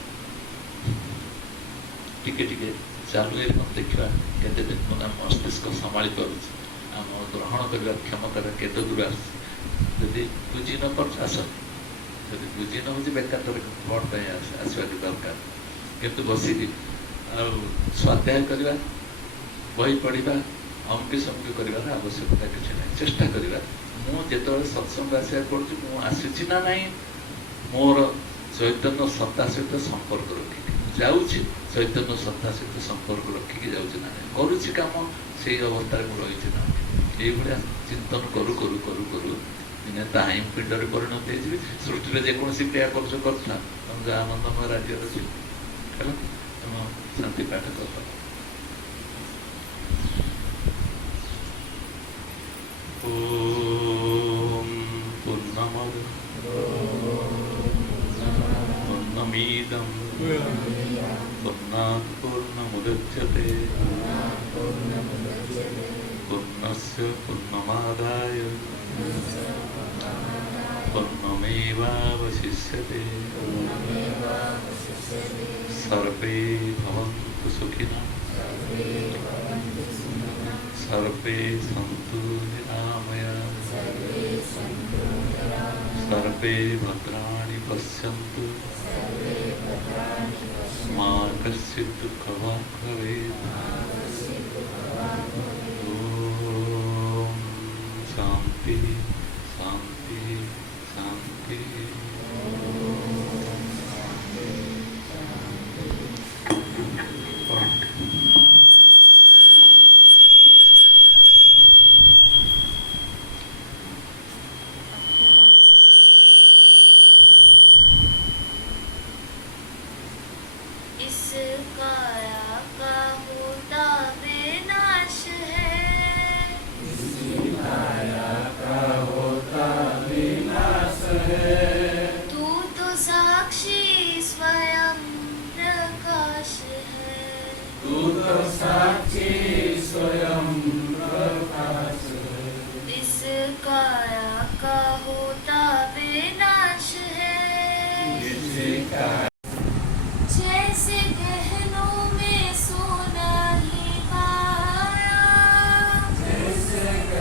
टिके टिके चालू ए देखा केते दिन मन मस्तिष्क संभाली पारुछ आम ग्रहण करबा क्षमता केते दूर आसी बुझी न पार आस जब बुझी न हो बेकार कौन आसवा दरकार कितु बसिक स्वाध्याय करवा बही पढ़ा अमकी समकी कर आवश्यकता किसी ना चेष्टा करवा मुझे सत्संग आसा पड़ी मुझे ना ना मोर चैतन्य सत्ता सहित संपर्क रखिक जाऊँगी चैतन्य सत्ता सहित संपर्क रखिक जाऊँगी ना करुच्ची कम से अवस्था रही ना ये चिंतन करू करू करू करू दिने ताहिम पिंडर परिणत हो सृष्टि जेकोसी क्रिया करता तुम आनंदमय राज्य अच्छी तुम शांति पाठ कर ओम पूर्णमद पूर्णमिदं पूर्णात् पूर्णमुदच्यते पूर्णस्य पूर्णमादाय पूर्णमेवावशिष्यते सर्वे भवन्तु सुखिनः सर्वे सन्तु निरामयाः सर्वे भद्राणि पश्यन्तु मा कश्चित् दुःखभाग् भवेत् ॐ शान्ति शान्ति शान्ति जैसे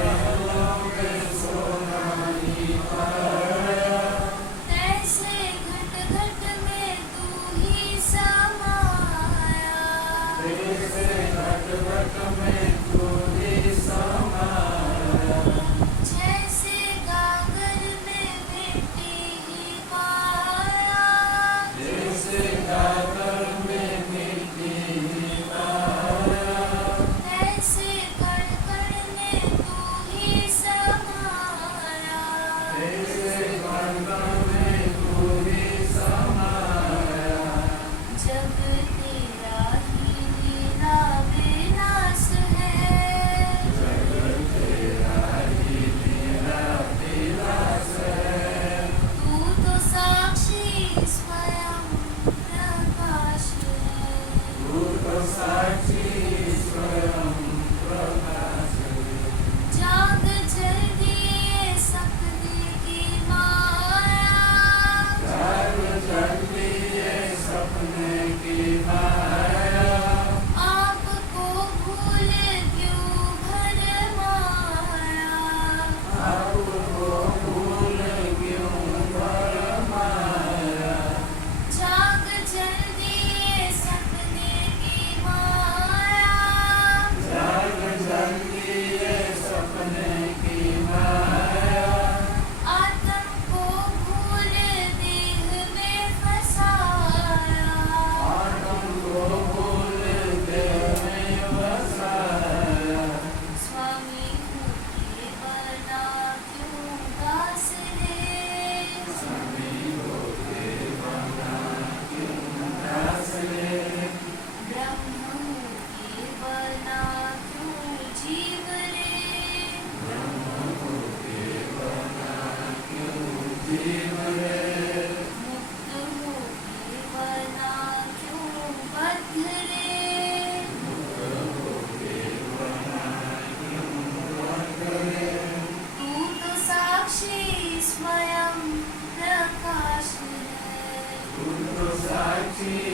सी